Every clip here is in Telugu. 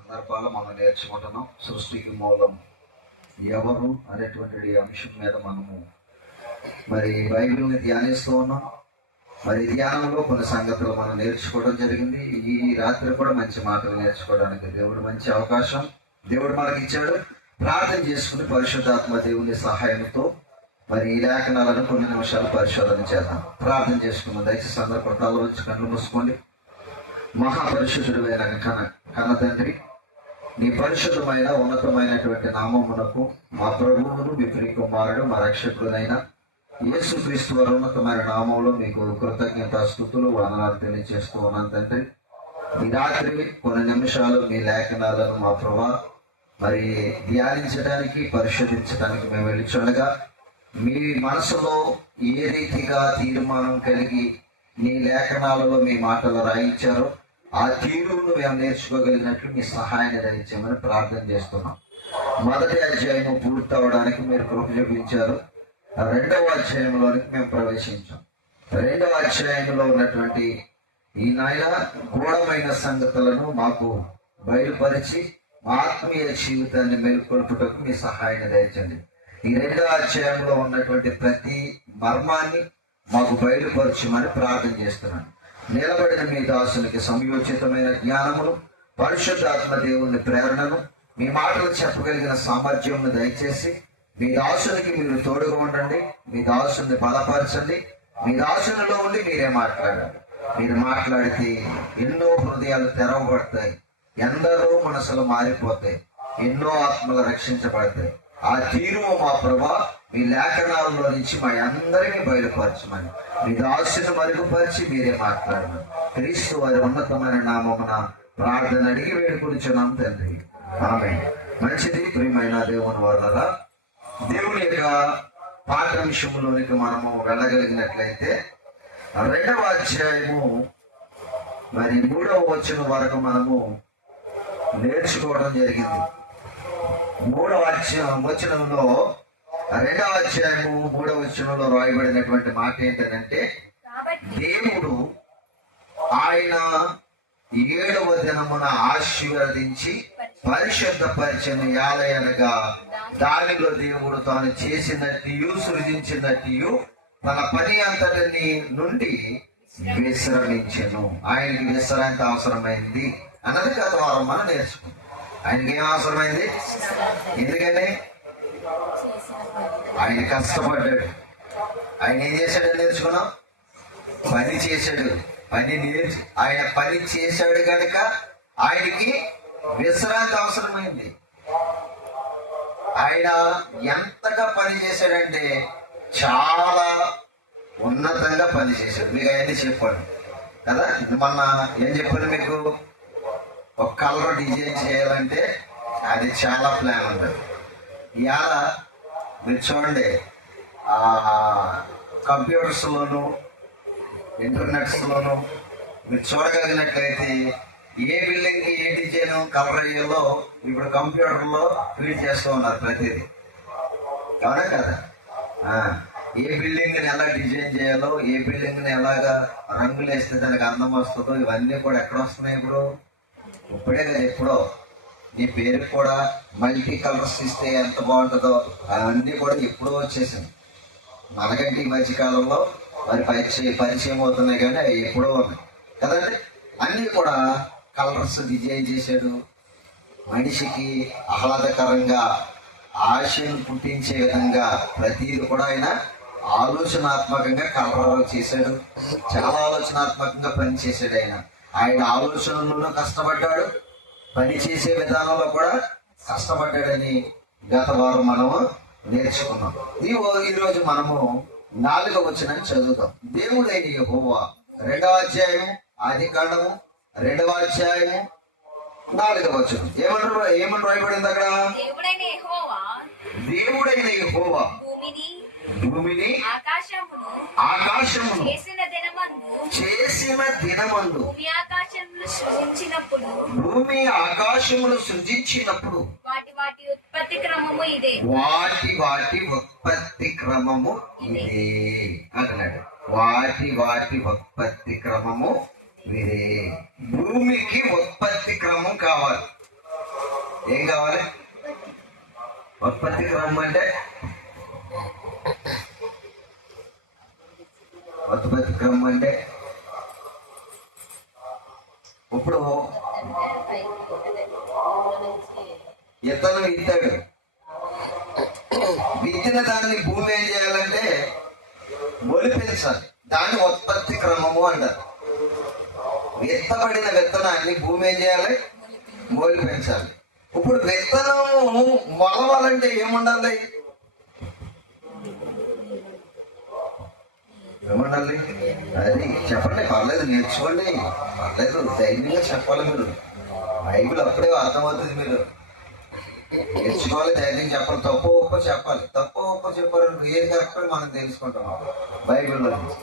సందర్భాలు మనం నేర్చుకుంటున్నాం. సృష్టికి మూలం ఎవరు అనేటువంటి అంశం మీద మనము మరి బైబిల్ని ధ్యానిస్తూ ఉన్నాం. మరి ధ్యానంలో కొన్ని సంగతులు మనం నేర్చుకోవడం జరిగింది. ఈ రాత్రి కూడా మంచి మాటలు నేర్చుకోవడానికి దేవుడు మంచి అవకాశం దేవుడు మనకి ఇచ్చాడు. ప్రార్థన చేసుకుని పరిశుద్ధాత్మ దేవుని సహాయంతో మరి ఈ లేఖనాలను కొన్ని నిమిషాలు పరిశోధన చేద్దాం. ప్రార్థన చేసుకున్నాం. దయచేసి అందరూ కొట్టాల నుంచి కళ్ళు మూసుకోండి. మహాపరిశుద్ధుడు అయిన కన తండ్రి, నీ పరిశుద్ధమైన ఉన్నతమైనటువంటి నామమునకు మా ప్రభువును మీ ప్రియ కుమారుడు మా రక్షకుడైన యేసుక్రీస్తు వారి ఉన్నతమైన నామంలో మీకు కృతజ్ఞత స్తుతులు వందనాలు తెలియజేస్తూ ఉన్నాను తండ్రి. ఈ రాత్రి కొన్ని నిమిషాలు మీ లేఖనాలను మా ప్రభా మరి ధ్యానించడానికి పరిశోధించడానికి మేము వెళ్ళిచుండగా మీ మనసులో ఏ రీతిగా తీర్మానం కలిగి నీ లేఖనాలలో మీ మాటలు రాయించారో ఆ తీరును మేము నేర్చుకోగలిగినట్లు మీ సహాయాన్ని దయచేయమని ప్రార్థన చేస్తున్నాం. మొదటి అధ్యాయము పూర్తి అవడానికి మీరు కృప చూపించారు. రెండవ అధ్యాయంలోనికి మేము ప్రవేశించాం. రెండవ అధ్యాయంలో ఉన్నటువంటి ఈ నాయన గూఢమైన సంగతులను మాకు బయలుపరిచి మా ఆత్మీయ జీవితాన్ని మేలుకొల్పుటకు మీ సహాయాన్ని దయచండి. ఈ రెండవ అధ్యాయంలో ఉన్నటువంటి ప్రతి మర్మాన్ని మాకు బయలుపరచమని ప్రార్థన చేస్తున్నాను. నిలబడిన మీ దాసునికి సమయోచితమైన జ్ఞానమును, పరిశుద్ధాత్మ దేవుని ప్రేరణను, మీ మాటలు చెప్పగలిగిన సామర్థ్యంను దయచేసి మీ దాసునికి మీరు తోడుగా ఉండండి. మీ దాసుని బలపరచండి. మీ దాసునిలో ఉండి మీరే మాట్లాడండి. మీరు మాట్లాడితే ఎన్నో హృదయాలు తెరవబడతాయి, ఎందరో మనసులు మారిపోతాయి, ఎన్నో ఆత్మలు రక్షించబడతాయి. ఆ తీరు మా ప్రభా మీ లేఖనాలలో నుంచి మా అందరినీ బయలుపరచమని మీ దాసుని మరుగుపరిచి మీరే మాట్లాడమని క్రీస్తు వారి ఉన్నతమైన నామమున ప్రార్థన అడిగి వేడుకొనిచున్నాం తండ్రి, ఆమేన్. మంచిది. ప్రియమైన దేవుని వల్ల దేవుని యొక్క పాఠ్యాంశంలోనికి మనము వెళ్ళగలిగినట్లయితే రెండవ అధ్యాయము మరి 3వ వచనం వరకు మనము నేర్చుకోవడం జరిగింది. 3వ వచనంలో 2వ అధ్యాయము 3వ వచనంలో రాయబడినటువంటి మాట ఏంటంటే, దేవుడు ఆయన 7వ దినమున ఆశీర్వదించి పరిశుద్ధపరిచిన యాలయనగా దానిలో దేవుడు తాను చేసినట్టు సృజించినట్టు తన పని అంతటిని నుండి విశ్రమించెను. ఆయనకి విశ్రాంతి అవసరమైంది అన్నది గత వారం మనం నేర్చుకున్నాం. ఆయనకి ఏం అవసరమైంది? ఎందుకని ఆయన కష్టపడ్డాడు. ఆయన ఏం చేశాడని నేర్చుకున్నాం. పని చేశాడు. ఆయన పని చేశాడు కనుక ఆయనకి విశ్రాంతి అవసరమైంది. ఆయన ఎంతగా పని చేశాడంటే చాలా ఉన్నతంగా పని చేశాడు. మీకు అవన్నీ చెప్పాడు కదా. మొన్న ఏం చెప్పాడు మీకు? ఒక కలర్ డిజైన్ చేయాలంటే అది చాలా ప్లాన్ ఉంటుంది. ఇవాళ మీరు చూడండి, కంప్యూటర్స్లోను ఇంటర్నెట్స్లోను మీరు చూడగలిగినట్లయితే ఏ బిల్డింగ్కి ఏ డిజైన్ కవర్ అయ్యేలో ఇప్పుడు కంప్యూటర్లో ఫీడ్ చేస్తూ ఉన్నారు ప్రతిదీ. అవునా కదా? ఏ బిల్డింగ్ని ఎలా డిజైన్ చేయాలో, ఏ బిల్డింగ్ని ఎలాగా రంగులు వేస్తే దానికి అందం వస్తుందో ఇవన్నీ కూడా ఎక్కడ వస్తున్నాయి? ఇప్పుడే కదా. ఎప్పుడో నీ పేరుకి కూడా మల్టీ కలర్స్ ఇస్తే ఎంత బాగుంటుందో అవన్నీ కూడా ఎప్పుడో వచ్చేసింది. మనకంటే ఈ మధ్యకాలంలో మరి పరిచయం అవుతున్నాయి, కానీ అవి ఎప్పుడో ఉన్నాయి కదండి. అన్నీ కూడా కలర్స్ డిజైన్ చేశాడు. మనిషికి ఆహ్లాదకరంగా ఆశను పుట్టించే విధంగా ప్రతిదీ కూడా ఆయన ఆలోచనాత్మకంగా కలర్ చేశాడు. చాలా ఆలోచనాత్మకంగా పనిచేశాడు. ఆయన ఆలోచనలోనూ కష్టపడ్డాడు, పని చేసే విధానంలో కూడా కష్టపడ్డాడని గత వారం మనము నేర్చుకున్నాం. ఈరోజు మనము 4వ వచనాన్ని చదువుతాం. దేవుడైన యెహోవా 2వ అధ్యాయం ఆదికాండము 2వ అధ్యాయము 4వ వచనం ఏమని రాయబడింది అక్కడ? దేవుడైన యెహోవా భూమిని ఆకాశమును చేసిన దినమందు భూమి ఆకాశమును సృజించినప్పుడు వాటి ఉత్పత్తి క్రమము ఇదే అంటున్నాడు. వాటి ఉత్పత్తి క్రమము ఇదే. భూమికి ఉత్పత్తి క్రమం కావాలి. ఏం కావాలి? ఉత్పత్తి క్రమం అంటే ఉత్పత్తి క్రమం అంటే ఇప్పుడు ఇతను విత్తాడు, విత్తిన దాన్ని భూమి ఏం చేయాలంటే మొలిపించాలి. దాన్ని ఉత్పత్తి క్రమము అంటారు. విత్తబడిన విత్తనాన్ని భూమి ఏం చేయాలి? మొలిపించాలి. ఇప్పుడు విత్తనము మొలవాలంటే ఏముండాలి? ఏముండాలి? అది చెప్పండి, పర్లేదు, నేర్చుకోండి, పర్లేదు, ధైర్యంగా చెప్పాలి. మీరు బైబిల్ అప్పుడే అర్థమవుతుంది. మీరు నేర్చుకోవాలి, ధైర్యం చెప్పాలి, తప్పు ఒప్ప చెప్పాలి. తప్పు ఒప్ప చెప్పాలంటే ఏది కరెక్ట్ మనం తెలుసుకుంటాం బైబిల్లో నుంచి.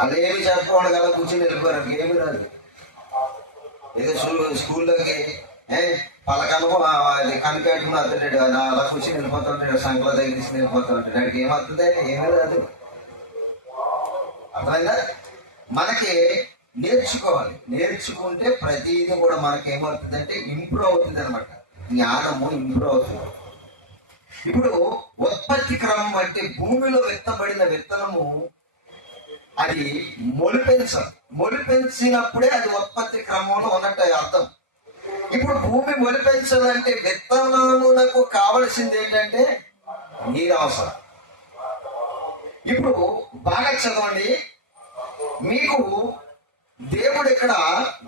అలా ఏమి చెప్పకుండా కదా కూర్చొని వెళ్ళిపోయారు, ఏమి రాదు. ఏదో స్కూల్లోకి పలకను అది కనిపెట్టుకుని అర్థంటాడు, అలా కూర్చొని వెళ్ళిపోతుంటాడు, సంఖ్యలో తగిలిసి వెళ్ళిపోతుంటాడు. వాడికి ఏమవుతుంది? ఏమీ రాదు. అర్థమైందా? మనకి నేర్చుకోవాలి. నేర్చుకుంటే ప్రతిదీ కూడా మనకి ఏమవుతుందంటే ఇంప్రూవ్ అవుతుంది అనమాట. జ్ఞానము ఇంప్రూవ్ అవుతుంది. ఇప్పుడు ఉత్పత్తి క్రమం అంటే భూమిలో విత్తబడిన విత్తనము అది మొలిపించినప్పుడే అది ఉత్పత్తి క్రమంలో ఉన్నట్టు అర్థం. ఇప్పుడు భూమి మొలిపించాలంటే విత్తనములకు కావలసింది ఏంటంటే నీరు అవసరం. ఇప్పుడు బాగా చదవండి. మీకు దేవుడు ఇక్కడ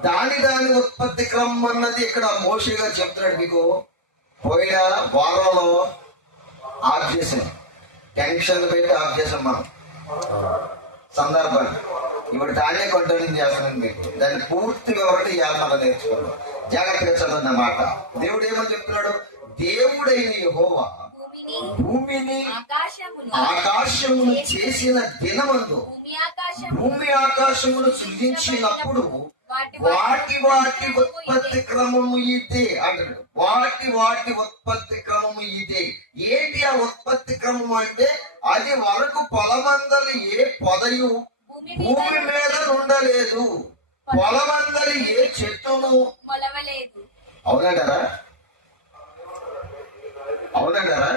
దాని ఉత్పత్తి క్రమం అన్నది ఇక్కడ మోషే గారు చెప్తున్నాడు. మీకు పోయిన వారంలో ఆఫ్ చేసాం, టెన్షన్ పెట్టి ఆఫ్ చేసాం మనం సందర్భాన్ని. ఇప్పుడు దాన్నే కంటిన్యూ చేస్తున్నాను. మీకు దాన్ని పూర్తిగా ఒకటి మనం నేర్చుకోవాలి. జాగ్రత్తగా చదవండి మాట. దేవుడు ఏమని చెప్తున్నాడు? దేవుడైన యెహోవా భూమిని ఆకాశమును చేసిన దినమందు భూమి ఆకాశమును సృజించినప్పుడు వాటి ఉత్పత్తి క్రమము ఇదే అంటాడు. వాటి ఉత్పత్తి క్రమము ఇదే. ఏంటి ఆ ఉత్పత్తి క్రమము అంటే అది వరకు పొలమందలి ఏ పొదయు భూమి మీద ఉండలేదు, పొలమందలి ఏ చెట్టును మొలవలేదు. అవునంటారా? అవునంటారా?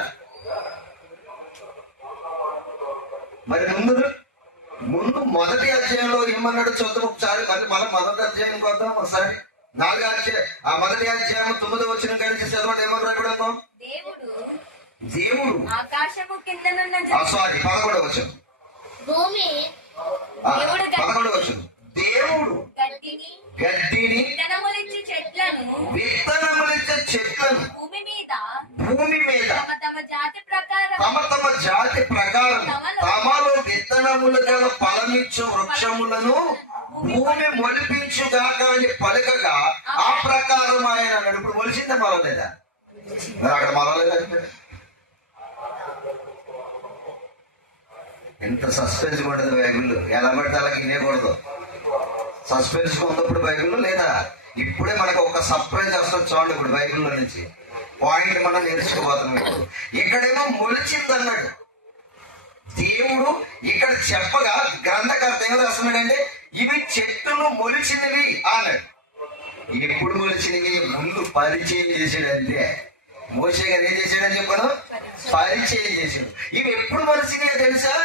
మరి ముందు మొదటి అధ్యాయంలో ఏమన్నాడు చూద్దాం ఒకసారి. మరి మనం మొదటి అధ్యాయం కొద్దాం ఒకసారి. 4వ అధ్యాయం, ఆ మొదటి అధ్యాయం 9వ వచనం కలిసి చదవండి. ఏమన్నా కూడా దేవుడు ఆకాశము కిందనున్న సారీ 11వ వచనం భూమి 11వ వచనం దేవుడు గడ్డిని విత్తనములిచ్చే చెట్లను భూమి మీద తమ జాతి ప్రకారం తమలో విత్తనములు గల ఫలమిచ్చు వృక్షములను భూమి మొలిపించుగాక అని పలుకగా ఆ ప్రకారం ఆయన అన్నాడు. ఇప్పుడు మొలిచిందా మొలలేదా? మరి అక్కడ మొలలేదా? ఎంత సస్పెన్స్ పడుతుంది బైబిల్. ఎలా పడితే అలా వినేకూడదు. సస్పెన్స్ ఉన్నప్పుడు బైబిల్లో లేదా? ఇప్పుడే మనకు ఒక సర్ప్రైజ్ వస్తుంది చూడండి. ఇప్పుడు బైబిల్లో నుంచి పాయింట్ మనం నేర్చుకోబోతున్నాం. ఇప్పుడు ఇక్కడేమో మొలిచింది అన్నాడు దేవుడు. ఇక్కడ చెప్పగా గ్రంథకర్త ఏమో రాస్తున్నాడంటే ఇవి చెట్టును మొలిచినవి అన్నాడు. ఎప్పుడు మొలిచినవి? ముందు పరిచయం చేసాడు. అంతే. మోషే గారు ఏం చేశాడని చెప్పాను? పరిచయం చేశాడు. ఇవి ఎప్పుడు మొలిచినాయో తెలుసా?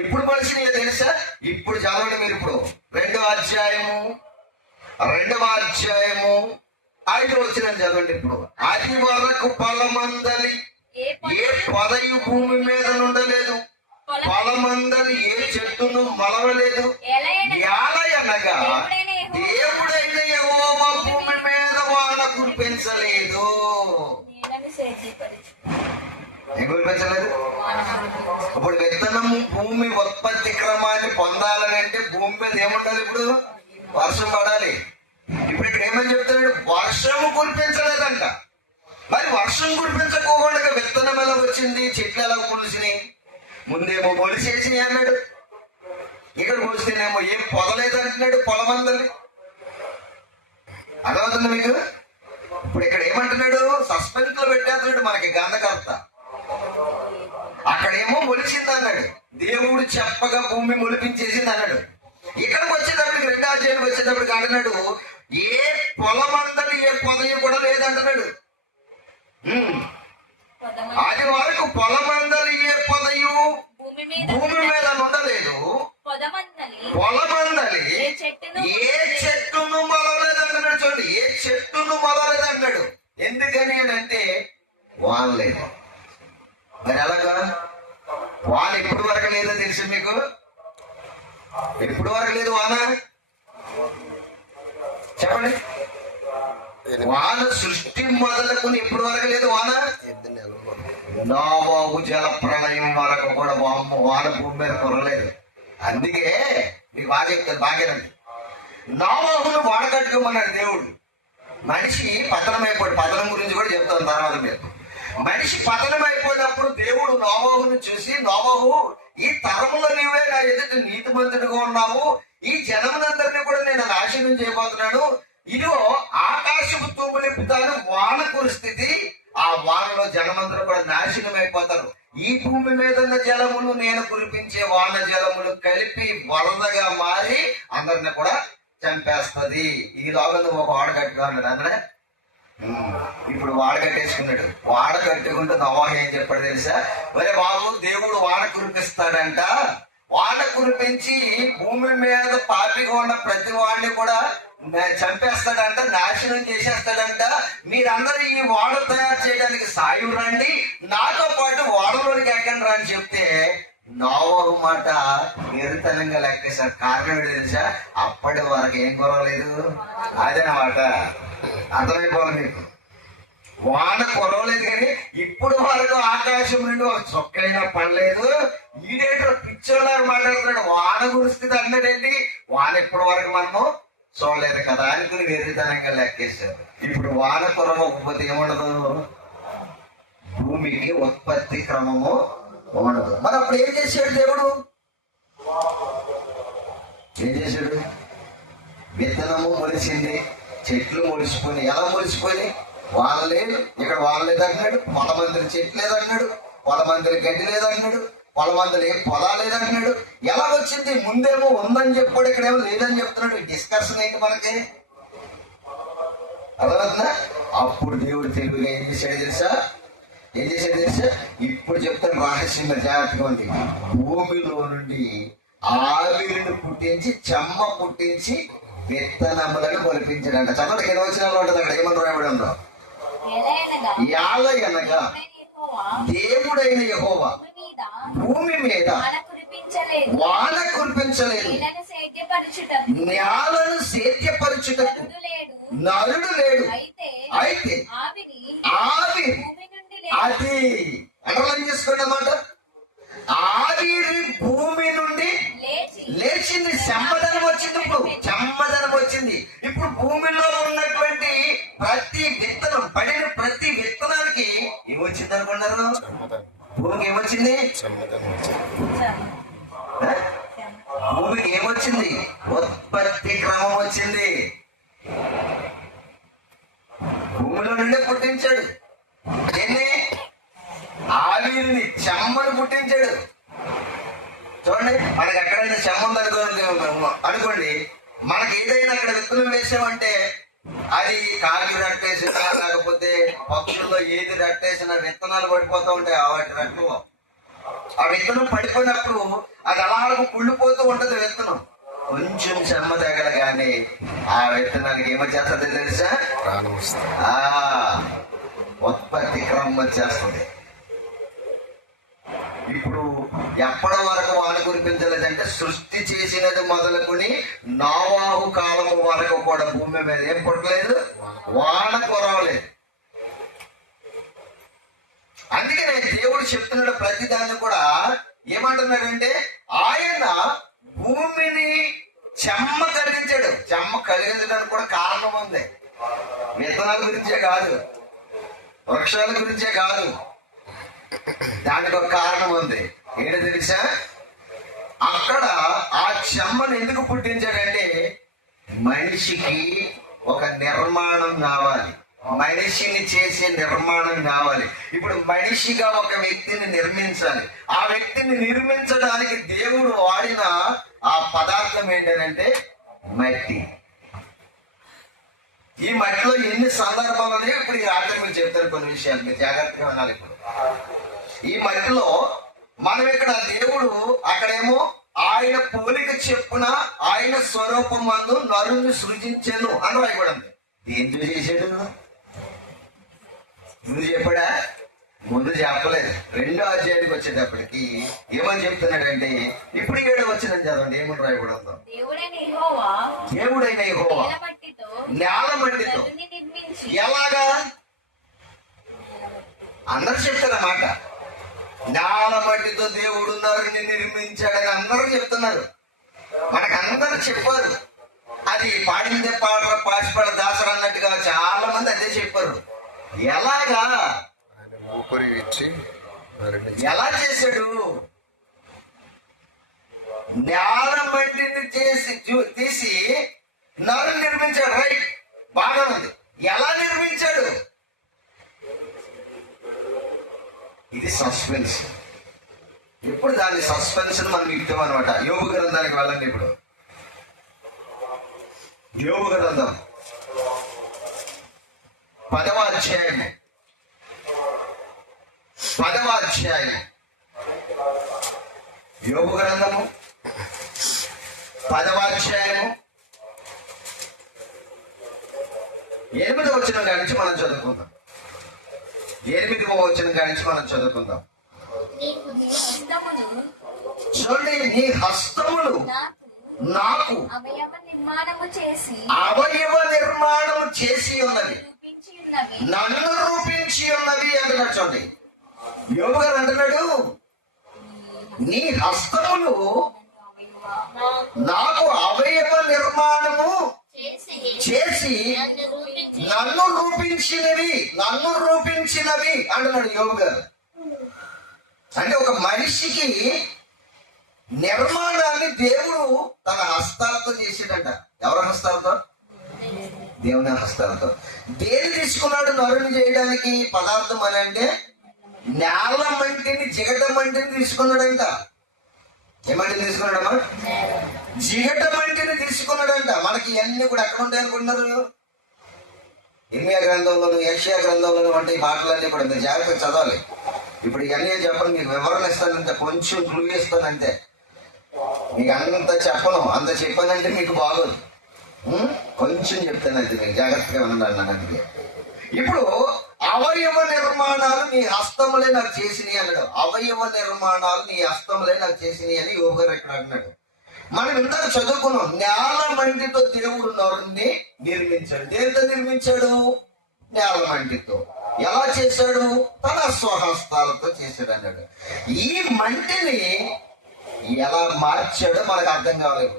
ఎప్పుడు మొలిచినాయో తెలుసా? ఇప్పుడు చదవండి మీరు. ఇప్పుడు 2వ అధ్యాయము 5వ వచనం చదవండి. ఇప్పుడు అది వరకు పొలమందలి ఏ పొదయు భూమి మీద ఉండలేదు, పొలమందలి ఏ చెట్టును మొలవలేదు. ఎలయనగా దేవుడైన యెహోవా భూమి మీద వాన కురిపించలేదు. ఏం కురిపించలేదు? ఇప్పుడు విత్తనము భూమి ఉత్పత్తి క్రమాన్ని పొందాలని అంటే భూమి మీద ఏముండాలి? ఇప్పుడు వర్షం పడాలి. ఇప్పుడు ఇక్కడ ఏమని చెప్తున్నాడు? వర్షము కురిపించలేదంట. మరి వర్షం కురిపించకోకుండా విత్తనం ఎలా వచ్చింది? చెట్లు ఎలా మొలిసినాయి? ముందేమో మొలిసేసి అన్నాడు, ఇక్కడ మొలిస్తేనేమో ఏం పొదలేదంటున్నాడు పొలమందని. అర్థమవుతుంది మీకు? ఇప్పుడు ఇక్కడ ఏమంటున్నాడు? సస్పెన్స్ లో పెట్టేస్తున్నాడు మనకి గంధకర్త. అక్కడేమో మొలిచింది అన్నాడు, దేవుడు చెప్పగా భూమి మొలిపించేసింది అన్నాడు. ఇక్కడికి వచ్చేటప్పటికి 2వ అధ్యాయానికి వచ్చేటప్పటికి అంటున్నాడు ఏ పొలమందలి ఏ పొదయ కూడా లేదంటున్నాడు. అది వరకు పొలమందలి ఏ పొదయు భూమి మీద ఉండలేదు, పొలమందలి ఏ చెట్టును మొలలేదు అంటున్నాడు. చూడండి, ఏ చెట్టును మొలలేదు అంటాడు. ఎందుకని అంటే వాన లేదు. మరి ఎలాగా వాన ఎప్పుడు వరకు లేదో తెలుసు మీకు? ఎప్పుడు వరకు లేదు వాన చెప్పండి. వాన సృష్టి మొదలుకుని ఎప్పుడు వరకు లేదు వాన. నోవహు జల ప్రళయం వరకు కూడా వాన భూమి మీద కురలేదు. అందుకే మీకు బాగా చెప్తారు, బాగానండి. నోవహును వాడకట్టుకోమన్నాడు దేవుడు. మనిషి పతనం అయిపోయాడు. పతనం గురించి కూడా చెప్తాను తర్వాత మీరు. మనిషి పతనం అయిపోయినప్పుడు దేవుడు నోవహును చూసి, నోవహు ఈ తరములో నీవే నా ఎదుట నీతిమంతుడిగా ఉన్నావు, ఈ జనమునందరినీ కూడా నేను నాశనం చేయబోతున్నాను, ఇదిగో ఆకాశపు తూములిప్పుతాను, వాన కురిస్థితి, ఆ వానలో జనమందరూ కూడా నాశనం అయిపోతారు. ఈ భూమి మీద ఉన్న జలములు నేను కురిపించే వాన జలములు కలిపి వరదగా మారి అందరిని కూడా చంపేస్తుంది. ఈ లోగంలో ఒక వాడ కట్టుకున్నాడు. అందరే ఇప్పుడు వాడ కట్టేసుకున్నాడు. వాడ కట్టుకుంటే నోవహు ఏం చెప్పాడు తెలుసా? మరి బాబు, దేవుడు వాన కురిపిస్తాడంట, వాన కురిపించి భూమి మీద పాపిగా ఉన్న ప్రతి వాడిని కూడా చంపేస్తాడంట, నాశనం చేసేస్తాడంట. మీరందరూ ఈ వాడ తయారు చేయడానికి సాయం రండి, నాతో పాటు వాడలోనికి ఎక్కండి రా అని చెప్తే నోవహు మాట నిరుతనంగా లెక్కేశారు. కారణం ఏంటి తెలుసా? అప్పటి వరకు ఏం కురవలేదు. అదనమాట. అర్థమైపోవాలి మీకు. వాన కురవలేదు, కానీ ఇప్పుడు వరకు ఆకాశం నుండి ఒక చొక్కైనా పడలేదు. ఈడేటో పిచ్చోళ్ళని మాట్లాడుతున్నాడు. వాన కురుస్తుంది అన్నాడేంటి? వాన ఇప్పటి వరకు మనము చూడలేదు కదా అనుకుని వెర్రితనంగా లెక్కేశారు. ఇప్పుడు వాన కురవకపోతే ఏముండదు? భూమికి ఉత్పత్తి క్రమము ఉండదు. మరి అప్పుడు ఏం చేశాడు దేవుడు? ఏం చేశాడు? విత్తనము మొలిచింది, చెట్లు మొలిచిపోయి. ఎలా మొలిచిపోయి? వాన లేదు, ఇక్కడ వాన లేదంటున్నాడు. పొలమందిరి చెట్లు లేదంటున్నాడు, పొలమందిరి గడ్డి లేదంటున్నాడు, పొలమందిరి పొలా లేదంటున్నాడు. ఎలా వచ్చింది? ముందేమో ఉందని చెప్పాడు, ఇక్కడేమో లేదని చెప్తున్నాడు. డిస్కషన్ ఏంటి మనకి? అర్థమవుతుందా? అప్పుడు దేవుడు తెలుగుగా ఏం చేశాడు తెలుసా? ఇప్పుడు చెప్తాను రహస్యంగా, జాగ్రత్తగా ఉంది. భూమిలో నుండి ఆవిరిని పుట్టించి, చెమ్మ పుట్టించి విత్తనములను మొలిపించాడంట. చదవడానికి 20 వచనాలు ఉంటుంది. అక్కడ ఏమని రాయబడి ఉందో? యాలయనగా దేవుడైన యెహోవా భూమి మీద వాన కురిపించలేదు, నేలను సేద్యపరచుటకు నరుడు లేడు. అయితే ఆవిరి, అది అండర్లైన్ చేసుకోండి అన్నమాట. ఆవిరి భూమి నుండి లేచింది, చెమ్మదనం వచ్చింది. ఇప్పుడు చెమ్మదనం వచ్చింది. ఇప్పుడు భూమిలో ఉన్నటువంటి ప్రతి విత్తనం, పడిన ప్రతి విత్తనానికి ఏమొచ్చింది అనుకున్నారు? భూమికి ఏమొచ్చింది? భూమికి ఏమొచ్చింది? ఉత్పత్తి క్రమం వచ్చింది. భూమిలో నుండే పుట్టించాడు. ఎన్ని? ఆవిరిని, చెమ్మను పుట్టించాడు. చూడండి, మనకి ఎక్కడైనా చెమ్మ అనుకోండి, మనకి ఏదైనా అక్కడ విత్తనం వేసామంటే అది కాకి రట్టేసినా, లేకపోతే పక్షుల్లో ఏది రట్టేసినా విత్తనాలు పడిపోతూ ఉంటాయి. వాటి రట్టులో ఆ విత్తనం పడిపోయినప్పుడు అది అలాగ కుళ్ళిపోతూ ఉంటది. విత్తనం కొంచెం చెమ్మ తగలగానే ఆ విత్తనానికి ఏమొచ్చేస్తుంది తెలుసా? ఉత్పత్తి క్రమం వచ్చేస్తుంది. ఇప్పుడు ఎప్పటి వరకు వాన కురిపించలేదంటే సృష్టి చేసినది మొదలుకొని నోవహు కాలము వరకు కూడా భూమి మీద ఏం పుట్టలేదు, వాన కురవలేదు. అందుకనే దేవుడు చెప్తున్నాడు ప్రతి దాన్ని కూడా. ఏమంటున్నాడంటే ఆయన భూమిని చెమ్మ కలిగించాడు. చెమ్మ కలిగించడానికి కూడా కారణం ఉంది. విత్తనాల గురించే కాదు, వృక్షాల గురించే కాదు, దానికి ఒక కారణం ఉంది. ఏంటో తెలుసా? అక్కడ ఆ చెమ్మను ఎందుకు పుట్టించాడంటే మనిషికి ఒక నిర్మాణం కావాలి, మనిషిని చేసే నిర్మాణం కావాలి. ఇప్పుడు మనిషిగా ఒక వ్యక్తిని నిర్మించాలి. ఆ వ్యక్తిని నిర్మించడానికి దేవుడు వాడిన ఆ పదార్థం ఏంటంటే మట్టి. ఈ మట్టిలో ఎన్ని సందర్భాలు ఉన్నాయో ఇప్పుడు ఈ రాత్రి మీకు చెప్తాను కొన్ని విషయాలు మీరు జాగ్రత్తగా వినాలి. ఇప్పుడు ఈ మట్టిలో మనం ఇక్కడ దేవుడు, అక్కడేమో ఆయన పోలిక చెప్పున ఆయన స్వరూపమందు నరుని సృజించాను అని రాయబడింది. దేంతో చేశాడు? ముందు చెప్పాడా? ముందు చెప్పలేదు. 2వ అధ్యాయానికి వచ్చేటప్పటికి ఏమని చెప్తున్నాడంటే, ఇప్పుడు 7వ వచనం చదవండి, ఏమని రాయబడిందో. దేవుడైన యెహోవా నేల మట్టితో. ఎలాగా? అందరు చెప్తారన్నమాట. నేల మట్టితో దేవుడు నరుని నిర్మించాడని అందరూ చెప్తున్నారు. మనకందరూ చెప్పారు. అది పాడిందే పాటల పాసిపడ దాసరు అన్నట్టుగా చాలా మంది అదే చెప్పారు. ఎలాగా? ఎలా చేశాడు? నేల మట్టిని తీసి నరుని నిర్మించాడు. రైట్, బాగా ఉంది. ఎలా నిర్మించాడు? ఇది సస్పెన్స్. ఇప్పుడు దాని సస్పెన్స్ మనం ఇస్తాం అనమాట. యోబు గ్రంథానికి వెళ్ళండి. ఇప్పుడు యోబు గ్రంథం 10వ అధ్యాయం. 10వ అధ్యాయం యోబు గ్రంథము 10వ అధ్యాయము 8వ వచనం కానించి మనం చదువుకుందాం. 8వ వచనం కానించి మనం చదువుకుందాం. చూడండి, నీ హస్తములు నాకు అవయవ నిర్మాణము చేసి ఉన్నవి, నన్ను రూపించి ఉన్నవి అంటున్నాడు. చూడండి, యోబు గారు అంటున్నాడు, నీ హస్తములు నాకు అవయవ నిర్మాణము చేసి నన్ను రూపించినవి అంటున్నాడు యోబు గారు. అంటే ఒక మనిషికి నిర్మాణాన్ని దేవుడు తన హస్తాలతో చేసాడంట. ఎవరి హస్తాలతో? దేవుని హస్తాలతో. దేని తీసుకున్నాడు నరుని చేయడానికి పదార్థం అని అంటే? నేల మంటిని, జిగట మంటిని తీసుకున్నాడంట. ఏమంటిని తీసుకున్నాడమ్మా? జిగట మంటిని తీసుకున్నాడంట. మనకి ఇవన్నీ కూడా ఎక్కడ ఉంటాయి అనుకుంటున్నారు? ఇర్మియా గ్రంథంలోను, యెషయా గ్రంథంలోను అంటే ఈ మాటలన్నీ కూడా మీరు జాగ్రత్తగా చదవాలి. ఇప్పుడు ఇవన్నీ చెప్పను, మీకు వివరణ ఇస్తానంటే, కొంచెం క్లూ ఇస్తానంతే. మీకు అంత చెప్పను, అంత చెప్పానంటే మీకు బాగోదు. కొంచెం చెప్తానంతే, మీకు జాగ్రత్తగా ఉండాలి. ఇప్పుడు అవయవ నిర్మాణాలు నీ హస్తములే నాకు చేసినాయి అన్నాడు. అవయవ నిర్మాణాలు నీ హస్తములే నాకు చేసినాయి అని యోబు గారు ఇక్కడ అన్నాడు. మనం ఇందాక చదువుకున్నాం, నేల మంటితో దేవుడు నరుణ్ణి నిర్మించాడు. దేనితో నిర్మించాడు? నేల మంటితో. ఎలా చేశాడు? తన స్వహస్తాలతో చేశాడు అన్నాడు. ఈ మంటిని ఎలా మార్చాడో మనకు అర్థం కాలేదు.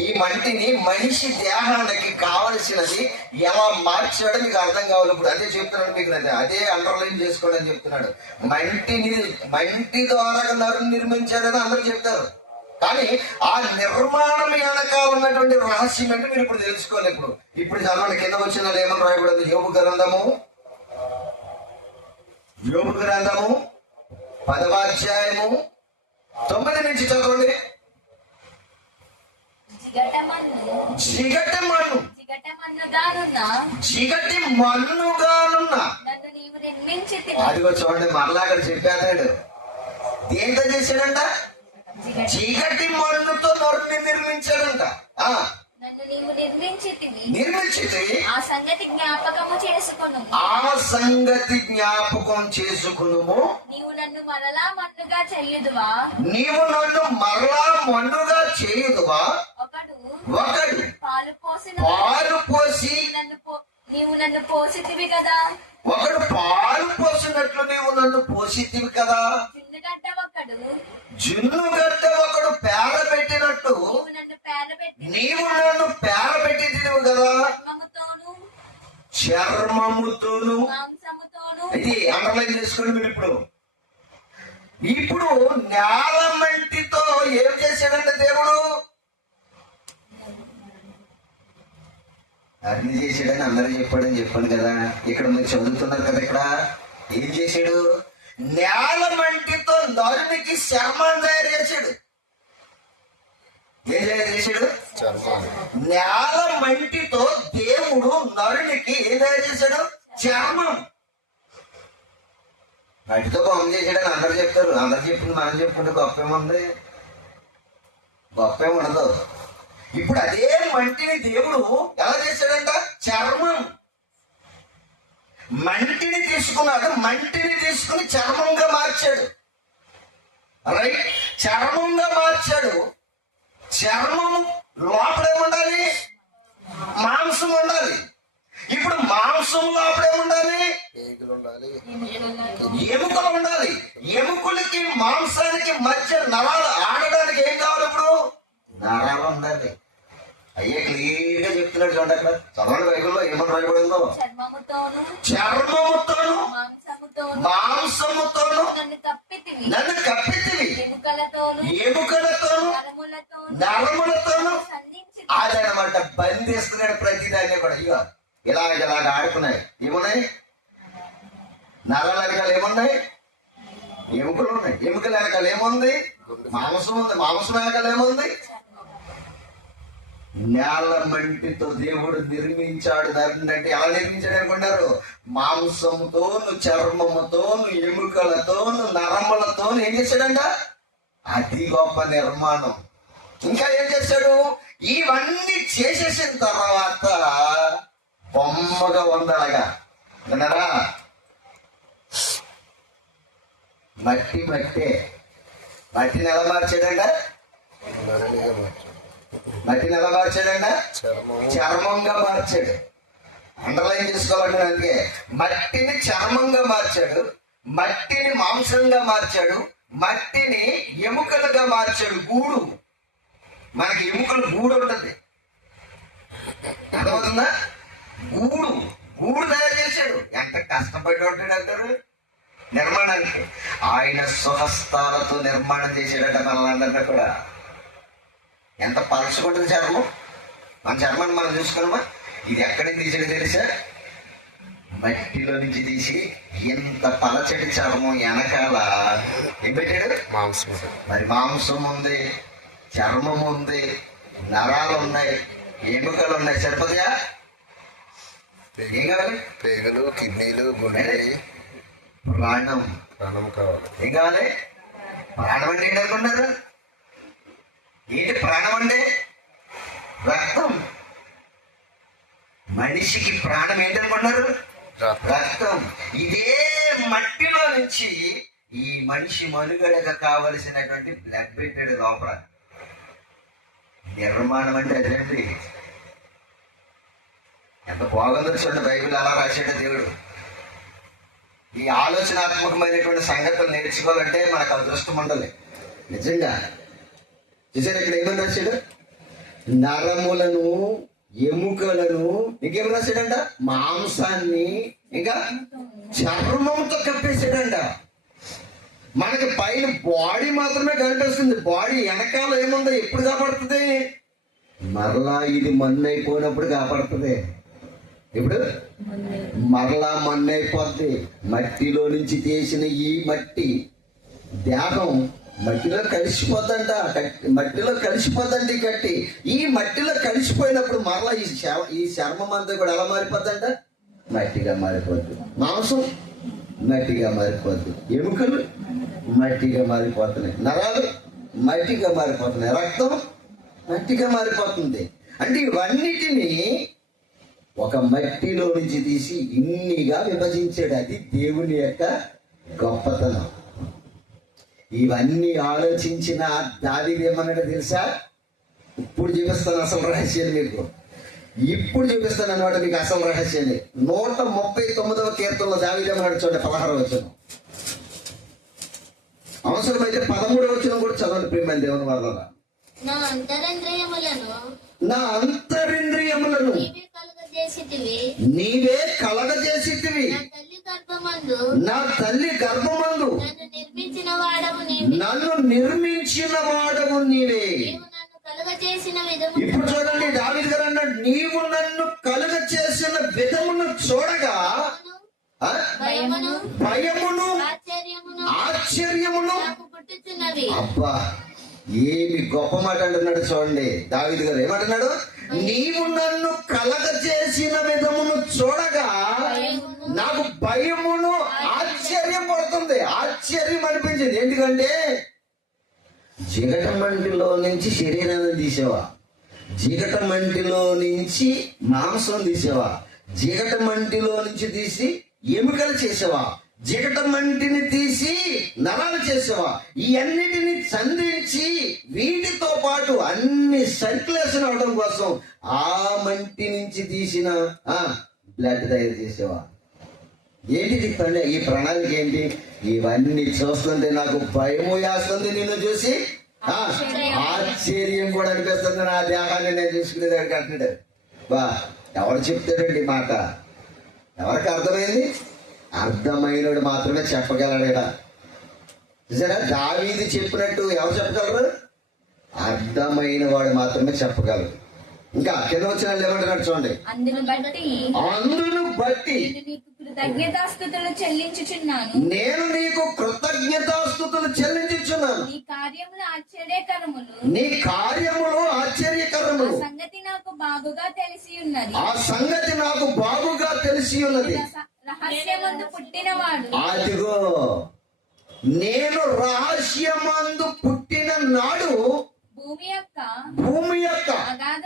ఈ మంటిని మనిషి దేహానికి కావలసినది ఎలా మార్చాడో మీకు అర్థం కావాలి. ఇప్పుడు అదే చెప్తున్నాడు మీకు, అదే అండర్లైన్ చేసుకోండి అని చెప్తున్నాడు. మంటి ద్వారా నరుని నిర్మించాడని అందరూ చెప్తారు, కానీ ఆ నిర్మాణం వెనకాల ఉన్నటువంటి రహస్యం అంటే మీరు ఇప్పుడు తెలుసుకోవాలి. ఇప్పుడు చదవండి, కింద వచ్చిన ఏమని రాయబడింది? యోబు గ్రంథము 10వ అధ్యాయము 9 నుంచి చదవండి. జిగటి మన్నుగానున్న అదిగో చూడండి, మరలా అక్కడ చెప్పాడు. దేంతో చేశాడంట? చీకటి మన్నుతో నరుని నిర్మించాడంట. నిర్మించితివి, ఆ సంగతి జ్ఞాపకం చేసుకొనుము. నీవు నన్ను మరలా మన్నుగా చేయుదువా? ఒకడు పాలు పోసి నీవు నన్ను పోసితివి కదా. ఒకడు పాలు పోసినట్లు నీవు నన్ను పోసితివి కదా. జున్నుగడ్డ ఒకడు పేర పెట్టినట్టు నీవు నన్ను పేర పెట్టితివి కదా. చర్మముతోను. ఇది అండర్లైన్ చేసుకోండి మీరు. ఇప్పుడు నేల మంటితో ఏం చేశాడంటే దేవుడు? అగ్ని చేశాడని అందరూ చెప్పాను కదా. ఇక్కడ మీరు చదువుతున్నారు కదా. ఇక్కడ ఏం చేశాడు? నేల మంటితో నరునికి చర్మాన్ని తయారు చేశాడు. ఏం తయారు చేశాడు? నేల మంటితో దేవుడు నరునికి ఏం తయారు చేశాడు? చర్మం. మట్టితో బొమ్మ చేసాడని అందరు చెప్తారు. అందరు చెప్పింది మనం చెప్పుకుంటే గొప్ప ఏముంది? గొప్ప ఏమి ఉండదు. ఇప్పుడు అదే మంటిని దేవుడు ఎలా చేశాడంట? చర్మం. మంటిని తీసుకున్నాడు, మంటిని తీసుకుని చర్మంగా మార్చాడు. రైట్, చర్మంగా మార్చాడు. చర్మం లోపడేముండాలి? మాంసం ఉండాలి. ఇప్పుడు మాంసం లోపడేముండాలి? ఎముకలు ఉండాలి. ఎముకలకి మాంసానికి మధ్య నరాలు ఆడడానికి ఏం కావాలి? ఇప్పుడు నరాలు ఉండాలి. అయ్యే క్లియర్ గా చెప్తున్నాడు చూడండి. అక్కడ చదవండి, బైబిల్లో ఏమని రాయబడిందో. చర్మముతోను మాంసముతోను నన్ను కప్పితివి, ఎముకలతోను నరములతోను. అదనమాట బంధిస్తున్నాడు ప్రతిదాన్ని కూడా. ఇలాగ ఆడుతున్నాయి. ఏమున్నాయి? నరాల వెనకాల ఏమున్నాయి? ఎముకలు ఉన్నాయి. ఎముకల వెనకాల ఏముంది? మాంసం ఉంది. మాంసం వెనకాల ఏముంది? నేల మంటితో దేవుడు నిర్మించాడు. దాన్ని అంటే ఎలా నిర్మించాడు అనుకున్నారు? మాంసంతోను, చర్మముతోను, ఎముకలతోను, నరములతోను ఏం చేశాడంట? అది గొప్ప నిర్మాణం. ఇంకా ఏం చేశాడు? ఇవన్నీ చేసేసిన తర్వాత బొమ్మగా ఉండాలగా. విన్నారా? మట్టిని ఎలా మార్చాడంట? మట్టిని ఎలా మార్చాడంట? చర్మంగా మార్చాడు. అండర్లైన్ చేసుకోవాలంటే అందుకే మట్టిని చర్మంగా మార్చాడు, మట్టిని మాంసంగా మార్చాడు, మట్టిని ఎముకలుగా మార్చాడు. గూడు, మనకి ఎముకలు గూడు ఉంటుంది, అర్థమవుతుందా? గూడు తయారు చేశాడు. ఎంత కష్టపడి ఉంటాడు అంటారు నిర్మాణానికి. ఆయన స్వహస్తాలతో నిర్మాణం చేశాడట మనల్ని కూడా. ఎంత పలుచుకుంటుంది చర్మం. మన చర్మాన్ని మనం చూసుకున్నామా? ఇది ఎక్కడి నుంచి తీసాడు తెలుసా? మట్టిలో నుంచి తీసి ఎంత పలచటి చర్మం వెనకాల ఏం పెట్టాడు? మాంసం. మరి మాంసం ఉంది, చర్మం ఉంది, నరాలు ఉన్నాయి, ఎముకలు ఉన్నాయి. సరిపోతాయా? ఏం కావాలి? పేగులు, కిడ్నీలు, గుండె, ప్రాణం కావాలి. ఏం కావాలి? ప్రాణం అంటే ఏంటి అనుకున్నారు? ఏంటి ప్రాణం అంటే? రక్తం. మనిషికి ప్రాణం ఏంటనుకున్నారు? రక్తం. ఇదే మట్టిలో నుంచి ఈ మనిషి మనుగడగా కావలసినటువంటి బ్లడ్ పెట్టాడు లోపల. నిర్మాణం అంటే అదేంటి? ఎంత బాగుందో చూడండి. బైబిల్ అలా రాశాడు దేవుడు. ఈ ఆలోచనాత్మకమైనటువంటి సంగతులు నేర్చుకోవాలంటే మనకు అదృష్టం ఉండాలి నిజంగా. చూసారు ఇక్కడ ఏమని రాశాడు? నరములను, ఎముకలను, ఇంకేం రాశాడంట? మాంసాన్ని, ఇంకా చర్మంతో కప్పేశాడంట. మనకి పైన బాడీ మాత్రమే కనిపిస్తుంది. బాడీ వెనకాల ఏముందో ఎప్పుడు కాపాడుతుంది? మరలా ఇది మన్నైపోయినప్పుడు కాపాడుతుంది. ఇప్పుడు మరలా మన్నైపోద్ది. మట్టిలో నుంచి తీసిన ఈ మట్టి దేహం మట్టిలో కలిసిపోద్దంట. మట్టిలో కలిసిపోద్దండి కట్టి. ఈ మట్టిలో కలిసిపోయినప్పుడు మరలా ఈ చర్మం అంతా కూడా ఎలా మారిపోద్దంట? మట్టిగా మారిపోద్ది. మాంసం మట్టిగా మారిపోద్ది, ఎముకలు మట్టిగా మారిపోతున్నాయి, నరాలు మట్టిగా మారిపోతున్నాయి, రక్తం మట్టిగా మారిపోతుంది. అంటే ఇవన్నిటినీ ఒక మట్టిలో నుంచి తీసి ఇన్నిగా విభజించాడు. అది దేవుని యొక్క గొప్పతనం. ఇవన్నీ ఆలోచించిన దావీదు ఏమన్నాడో తెలుసా? ఇప్పుడు చూపిస్తాను అసలు రహస్యాన్ని మీకు. ఇప్పుడు చూపిస్తాను అన్నమాట మీకు అసలు రహస్యాన్ని. 139వ కీర్తనలో దావీదు ఏమన్నాడు చూడండి, 16వ వచనం. అవసరమైతే 13వ వచనం కూడా చదవండి ప్రియమైన దేవుని వల్ల. నా అంతరింద్రియములను నీవే కలగజేసితివి. నా తల్లి గర్భమందు నన్ను నిర్మించిన వాడవు నీవే. ఇప్పుడు చూడండి దావీదు గారు అన్నాడు, నీవు నన్ను కలుగ చేసిన విధమును చూడగా భయమును ఆశ్చర్యమును. అబ్బా, ఏమి గొప్ప మాట అంటున్నాడు చూడండి దావీదు గారు. ఏమంటున్నాడు? నీవు నన్ను కలగ చేసిన విధమును చూడగా ఎందుకంటే జిగట మంటిలో నుంచి శరీరాన్ని తీసేవా, జిగట మంటిలో నుంచి మాంసం తీసేవా, జిగట మంటిలో నుంచి తీసి ఎముకలు చేసేవా, జిగట మంటిని తీసి నరాలు చేసేవా, ఈ అన్నిటిని సంధించి వీటితో పాటు అన్ని సర్క్యులేషన్ అవడం కోసం ఆ మంటి నుంచి తీసిన బ్లడ్ తయారు చేసేవా. ఏంటిది ఈ ప్రణాళిక ఏంటి? ఇవన్నీ చూస్తుంటే నాకు భయము వేస్తుంది, నిన్ను చూసి ఆశ్చర్యం కూడా అనిపిస్తుంది. నా దేహాన్ని నేను చూసుకునేదానికి అంటున్నాడు. బా, ఎవరు చెప్తాడండి మాట? ఎవరికి అర్థమైంది? అర్థమైనడు మాత్రమే చెప్పగలడా. చూసారా, దావీదు చెప్పినట్టు ఎవరు చెప్పగలరు? అర్థమైన వాడు మాత్రమే చెప్పగలరు. ఇంకా కింద వచ్చిన ఏమంటున్నాడు చూడండి. అందును బట్టి కృతజ్ఞతాస్తుతులు చెల్లించుచున్నాను. నేను నీకు కృతజ్ఞతాస్తుతులు చెల్లించుచున్నాను. నీ కార్యములు ఆశ్చర్యకరములు. నీ కార్యములు ఆశ్చర్యకరములు. ఆ సంగతి నాకు బాగుగా తెలిసి ఉన్నది. ఆ సంగతి నాకు బాగుగా తెలిసి ఉన్నది. రహస్యమందు పుట్టినవాడు. అదిగో, నేను రహస్యమందు పుట్టిన నాడు భూమి యొక్క అగాధ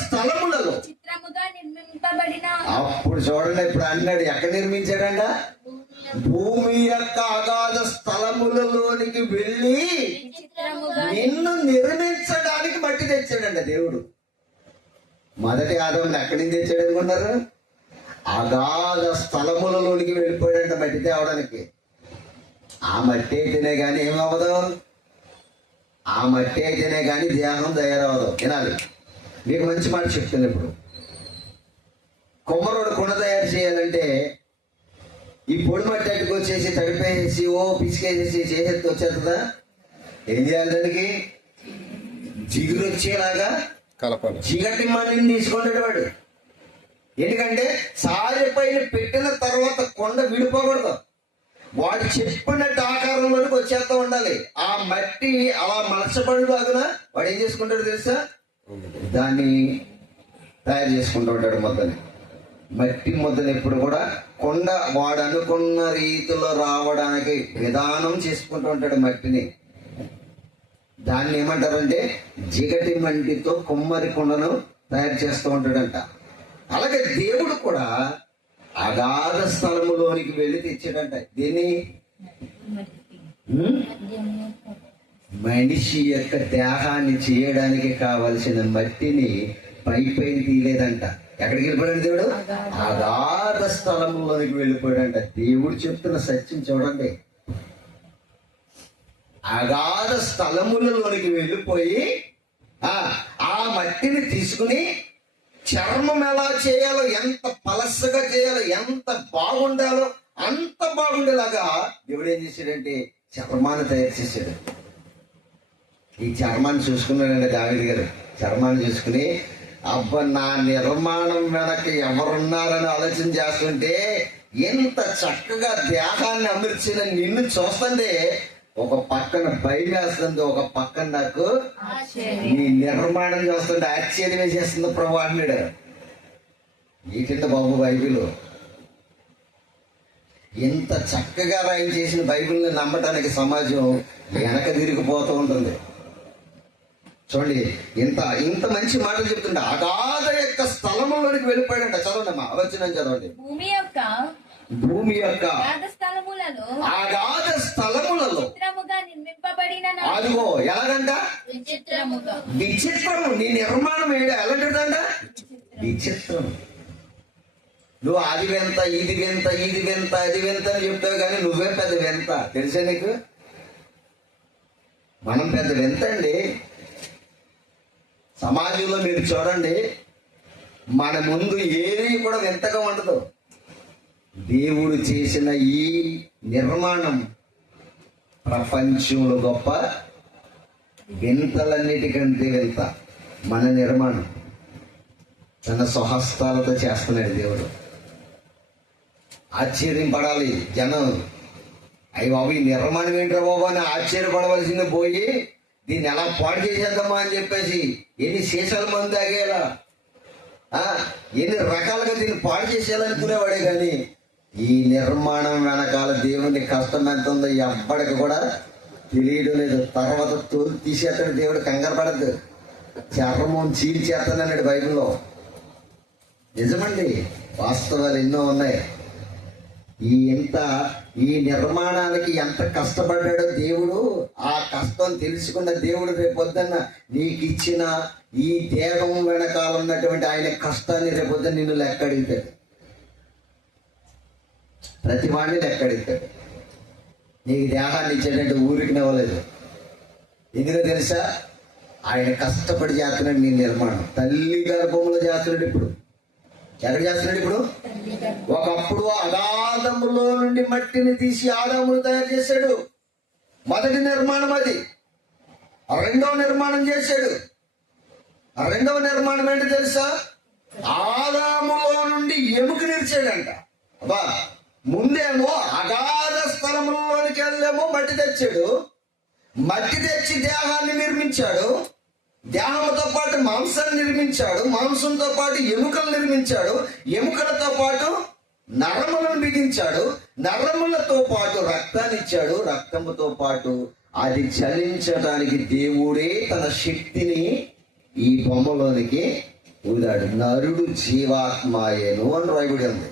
స్థలములలో చిత్రముగా నిర్మింపబడిన. అప్పుడు చూడండి, ఇప్పుడు అన్నాడు ఎక్కడ నిర్మించాడంట? భూమి యొక్క అగాధ స్థలములలోనికి వెళ్ళి నిన్ను నిర్మించడానికి మట్టి తెచ్చాడంట దేవుడు. మొదటి ఆదాముని ఎక్కడి నుంచి తెచ్చాడు అనుకున్నారు? అగాధ స్థలములలోనికి వెళ్ళిపోయాడంట మట్టి తేవడానికి. ఆ మట్టి అయితేనే కానీ ఏమవ్వదు, ఆ మట్టి అయితేనే కానీ దేహం తయారవదు. వినాలి, మీకు మంచి మాట చెప్తాను. ఇప్పుడు కొమ్మరోడు కుండ తయారు చేయాలంటే ఈ పొడి మట్టి అట్టుకొచ్చేసి తడిపేసి పిసికేసేసి చేసేది వచ్చేస్తుందా? ఏం చేయాలి? దానికి జిగురు వచ్చేలాగా చీకటి మట్టిని తీసుకుంటాడు వాడు. ఎందుకంటే సారి పైన పెట్టిన తర్వాత కొండ విడిపోకూడదు, వాడు చెప్పినట్టు ఆకారంలోకి వచ్చేస్తా ఉండాలి. ఆ మట్టి అలా మలచబడి లాగున వాడు ఏం చేసుకుంటాడు తెలుసా? దాన్ని తయారు చేసుకుంటూ ఉంటాడు ముద్దని. మట్టి ముద్దని ఎప్పుడు కూడా కొండ వాడు అనుకున్న రీతిలో రావడానికి విధానం చేసుకుంటూ ఉంటాడు మట్టిని. దాన్ని ఏమంటారంటే జిగటి మంటితో కుమ్మరి కొండను తయారు చేస్తూ ఉంటాడంట. అలాగే దేవుడు కూడా అగాధ స్థలములోనికి వెళ్ళి తెచ్చాడంట. దీన్ని మనిషి యొక్క దేహాన్ని చేయడానికి కావలసిన మట్టిని పై తీయలేదంట. ఎక్కడికి వెళ్ళిపోయాడు దేవుడు? అగాధ స్థలంలోనికి వెళ్ళిపోయాడంట. దేవుడు చెప్తున్న సత్యం చూడండి. అగాధ స్థలములలోనికి వెళ్ళిపోయి ఆ మట్టిని తీసుకుని చర్మం ఎలా చేయాలో, ఎంత పలసగా చేయాలో, ఎంత బాగుండాలో అంత బాగుండేలాగా దేవుడు ఏం చేశాడంటే చర్మాన్ని తయారు చేశాడు. ఈ చర్మాన్ని చూసుకున్నాడండి దావీదు గారు. చర్మాన్ని చూసుకుని అబ్బా, నా నిర్మాణం వెనక ఎవరున్నారని ఆలోచన చేస్తుంటే ఎంత చక్కగా దేహాన్ని అమర్చిన నిన్ను చూస్తుంటే ఒక పక్కన భయం వేస్తుంది, ఒక పక్కన నాకు నీ నిర్మాణం చూస్తుంటే ఆశ్చర్యం వేసేస్తుంది ప్రభు అన్నాడు. ఏంటంటే బాబు బైబిల్ ఇంత చక్కగా రాయం చేసిన బైబిల్ని నమ్మటానికి సమాజం వెనక తిరిగిపోతూ ఉంటుంది. చూడండి, ఇంత మంచి మాటలు చెప్తుండే అగాధ యొక్క స్థలములోనికి వెళ్ళిపోయాడంట. చదవండి అమ్మా, వచ్చిన చదవండి. భూమి యొక్క అగాధ స్థలములలో అదిగో ఎలాగంట విచిత్రము. నీ నిర్మాణం ఎలాంటిదంట? విచిత్రం. నువ్వు అది వింత, ఇది వింత, ఇది వింత, అది వింత అని చెప్తావు, కానీ నువ్వే పెద్ద వింత. తెలుసా నీకు? మనం పెద్ద వింత అండి. సమాజంలో మీరు చూడండి, మన ముందు ఏది కూడా వింతగా ఉండదు. దేవుడు చేసిన ఈ నిర్మాణం ప్రపంచంలో గొప్ప వింతలన్నిటికంటే వింత మన నిర్మాణం. తన స్వహస్తాలతో చేస్తున్నాడు దేవుడు. ఆశ్చర్యపడాలి జనం. అయ్యి బాబు, ఈ నిర్మాణం ఏంట్రా బాబు అని ఆశ్చర్యపడవలసింది పోయి దీన్ని ఎలా పాడు చేసేద్దామా అని చెప్పేసి ఎన్ని సీసాల మంది తాగేలా, ఎన్ని రకాలుగా దీన్ని పాడు చేసేయాలనుకునేవాడే కానీ ఈ నిర్మాణం వెనకాల దేవుని కష్టం ఎంత ఉందో ఎవ్వడికి కూడా తెలియడం లేదు. తర్వాత తోలు తీసేస్తాడు దేవుడు, కంగారు పడద్దు. చర్మం చీల్చేస్తానన్నాడు బైబిల్లో. నిజమండి, వాస్తవాలు ఎన్నో ఉన్నాయి. ఈ నిర్మాణానికి ఎంత కష్టపడ్డాడో దేవుడు, ఆ కష్టం తెలుసుకున్న దేవుడు రేపొద్దున్న నీకు ఇచ్చిన ఈ దేహం వెనకాల ఉన్నటువంటి ఆయన కష్టాన్ని రేపొద్దున నిన్ను లెక్కడిస్తాడు. ప్రతి వాడిని లెక్కడిస్తాడు. నీకు దేహాన్ని ఇచ్చేటట్టు ఊరికి ఇవ్వలేదు. ఎందుకో తెలుసా? ఆయన కష్టపడి చేస్తున్నాడు నీ నిర్మాణం. తల్లి గర్భంలో చేస్తున్నాడు. ఇప్పుడు ఎక్కడ చేస్తున్నాడు? ఇప్పుడు ఒకప్పుడు అగాధములో నుండి మట్టిని తీసి ఆదామును తయారు చేశాడు. మొదటి నిర్మాణం అది. రెండవ నిర్మాణం చేశాడు. రెండవ నిర్మాణం ఏంటి తెలుసా? ఆదాములో నుండి ఎముక నిలిచాడంట. అబ్బా, ముందేమో అగాధ స్థలములోనికి వెళ్ళేమో మట్టి తెచ్చాడు. మట్టి తెచ్చి దేహాన్ని నిర్మించాడు. దేహంతో పాటు మాంసాన్ని నిర్మించాడు. మాంసంతో పాటు ఎముకలు నిర్మించాడు. ఎముకలతో పాటు నరములను బిగించాడు. నరములతో పాటు రక్తాన్ని ఇచ్చాడు. రక్తముతో పాటు అది చలించడానికి దేవుడే తన శక్తిని ఈ బొమ్మలోనికి ఊదాడు. నరుడు జీవాత్మాయేను అని రాయబడి ఉంది.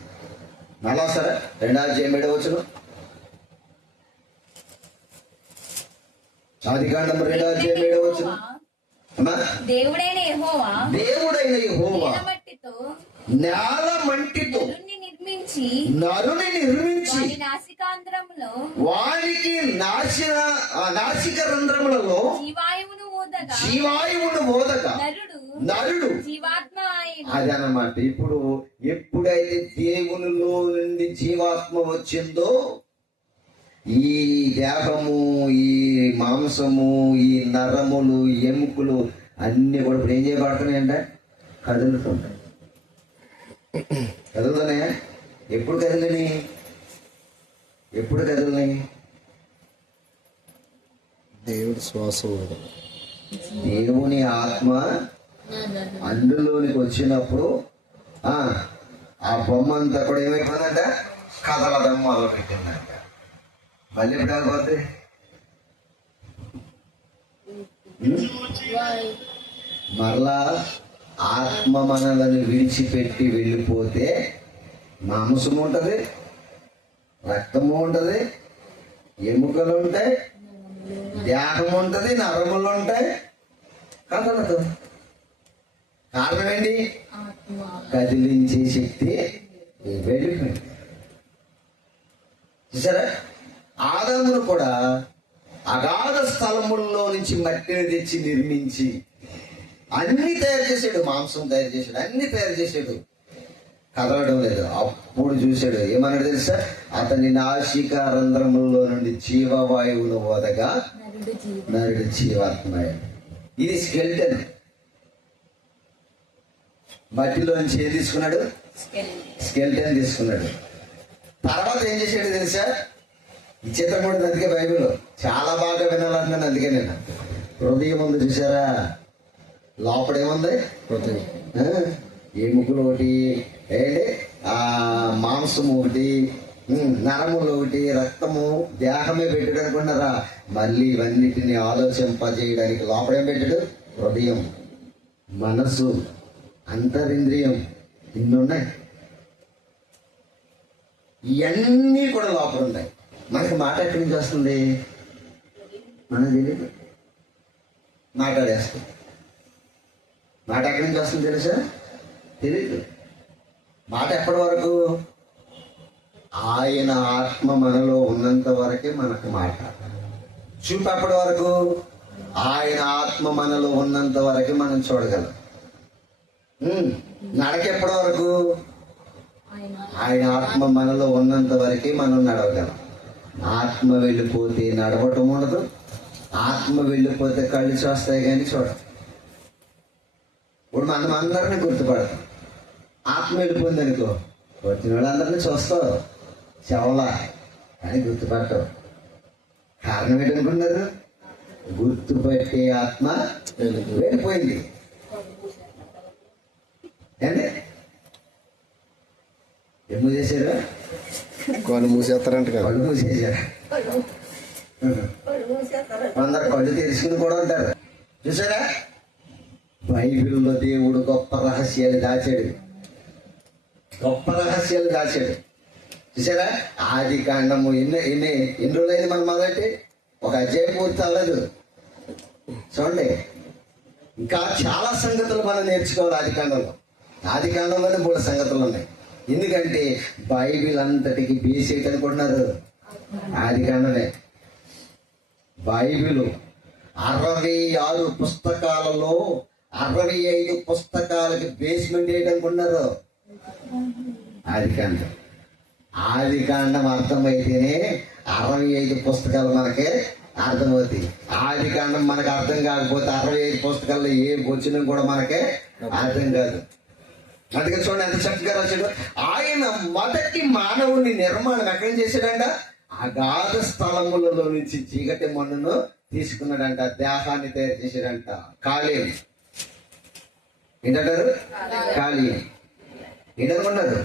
మళ్ళా సరే 2:7 ఆదికాండం 2:7 దేవుడైన యెహోవా నేల మట్టితో నరుని నిర్మించి వానికి నాసిక రంధ్రములలో జీవాయువును ఊదగా నరుడు అదనమాట. ఇప్పుడు ఎప్పుడైతే దేవునిలో నుండి జీవాత్మ వచ్చిందో ఈ దేహము, ఈ మాంసము, ఈ నరములు, ఎముకలు అన్ని కూడా ఇప్పుడు ఏం చేయబడుతున్నాయంటే కదులుతుంటాయి. కదులుతున్నాయా? ఎప్పుడు కదిలినాయి? ఎప్పుడు కదిలినాయి? దేవుడి శ్వాస, దేవుని ఆత్మ అందులోనికి వచ్చినప్పుడు ఆ బొమ్మ అంతా కూడా ఏమైపోయిందంట? కదలడం మొదలు పెట్టిందంట. మళ్ళీ ఎప్పుడు ఆగిపోతే మరలా ఆత్మ మనలను విడిచిపెట్టి వెళ్ళిపోతే మాంసము ఉంటుంది, రక్తము ఉంటుంది, ఎముకలు ఉంటాయి, దేహం ఉంటుంది, నరములు ఉంటాయి, కదలదు. కారణం ఏంటి? కదిలించే శక్తి వెళ్ళిపోయింది. చూసారా? ఆదామును కూడా అగాధ స్థలముల్లో నుంచి మట్టిని తెచ్చి నిర్మించి అన్ని తయారు చేశాడు. మాంసం తయారు చేశాడు, అన్ని తయారు చేశాడు. కదలడం లేదు. అప్పుడు చూశాడు, ఏమన్నాడు తెలుసా? అతని నాసిక రంధ్రముల్లో నుండి జీవవాయువును వదగా నరుడు జీవాత్మ. ఇది స్కెల్టన్. మట్టిలోంచి ఏం తీసుకున్నాడు? స్కెల్టన్ తీసుకున్నాడు. తర్వాత ఏం చేశాడు తెలుసా? ఈ చిత్రం కూడా అందుకే బైబిల్లో చాలా బాగా వినాలంటున్నాను. అందుకే నేను హృదయం ఉంది చూసారా? లోపల ఏముంది? ఎముకలు ఒకటి, ఏంటి మాంసము ఒకటి, నరములు ఒకటి, రక్తము, దేహమే పెట్టాడు అనుకున్నారా? మళ్ళీ ఇవన్నిటిని ఆలోచింపజేయడానికి లోపల ఏం పెట్టాడు? హృదయం, మనసు, అంతరింద్రియం, ఇన్ని ఉన్నాయి. ఇవన్నీ కూడా లోపల ఉన్నాయి. మనకి మాట ఎక్కడి నుంచి వస్తుంది? మనకు తెలియదు. మాట్లాడేస్తాం. మాట ఎక్కడి నుంచి వస్తుంది తెలుసా? తెలీదు. మాట ఎప్పటి వరకు? ఆయన ఆత్మ మనలో ఉన్నంత వరకే మనకు మాట. చూపు ఎప్పటి వరకు? ఆయన ఆత్మ మనలో ఉన్నంత వరకే మనం చూడగలం. నడక ఎప్పటి వరకు? ఆయన ఆత్మ మనలో ఉన్నంత వరకే మనం నడవగలం. ఆత్మ వెళ్ళిపోతే నడవటం ఉండదు. ఆత్మ వెళ్ళిపోతే కళ్ళు చూస్తాయి కానీ చూడం. ఇప్పుడు మనం అందరినీ గుర్తుపడతాం. ఆత్మ వెళ్ళిపోయింది అనుకో, వచ్చిన వాళ్ళందరినీ చూస్తావు, చెవలా అని గుర్తుపడతావు. కారణం ఏంటనుకున్నారు? గుర్తుపట్టే ఆత్మ వెళ్ళిపోయింది. ఏంటి ఏమో చేశారు? వాళ్ళు మూసేస్తారంట కదా. కళ్ళు మూసేసారు. కొందరు కళ్ళు తెరుచుకుని కూడా ఉంటారు. చూసారా, బైబిల్లో దేవుడు గొప్ప రహస్యాలు దాచాడు, గొప్ప రహస్యాలు దాచాడు. చూసారా, ఆది కాండము ఎన్ని రోజులైంది మనం మొదటి ఒక అధ్యాయం పూర్తి అవ్వలేదు. చూడండి, ఇంకా చాలా సంగతులు మనం నేర్చుకోవాలి ఆది కాండంలో. ఆది కాండంలోనే 3 సంగతులు ఉన్నాయి. ఎందుకంటే బైబిల్ అంతటికి బేస్ ఏంటి అనుకుంటున్నారు? ఆది కాండమే. బైబిల్ 66 పుస్తకాలలో 65 పుస్తకాలకి బేస్మెంట్ ఏంటనుకున్నారు? ఆది కాండం. ఆది కాండం అర్థమైతేనే 65 పుస్తకాలు మనకి అర్థమవుతాయి. ఆది కాండం మనకు అర్థం కాకపోతే 65 పుస్తకాల్లో ఏ వచ్చినా కూడా మనకే అర్థం కాదు. అందుకే చూడండి ఎంత చక్కగా రాశాడు. ఆయన మొదటి మానవుని నిర్మాణం ఎక్కడ చేశాడంట? అగాధ స్థలములలో నుంచి చీకటి మన్నును తీసుకున్నాడంట, దేహాన్ని తయారు చేశాడంట. కాళీయం ఏంటంటారు? కాళీయం ఏంటనుకున్నారు?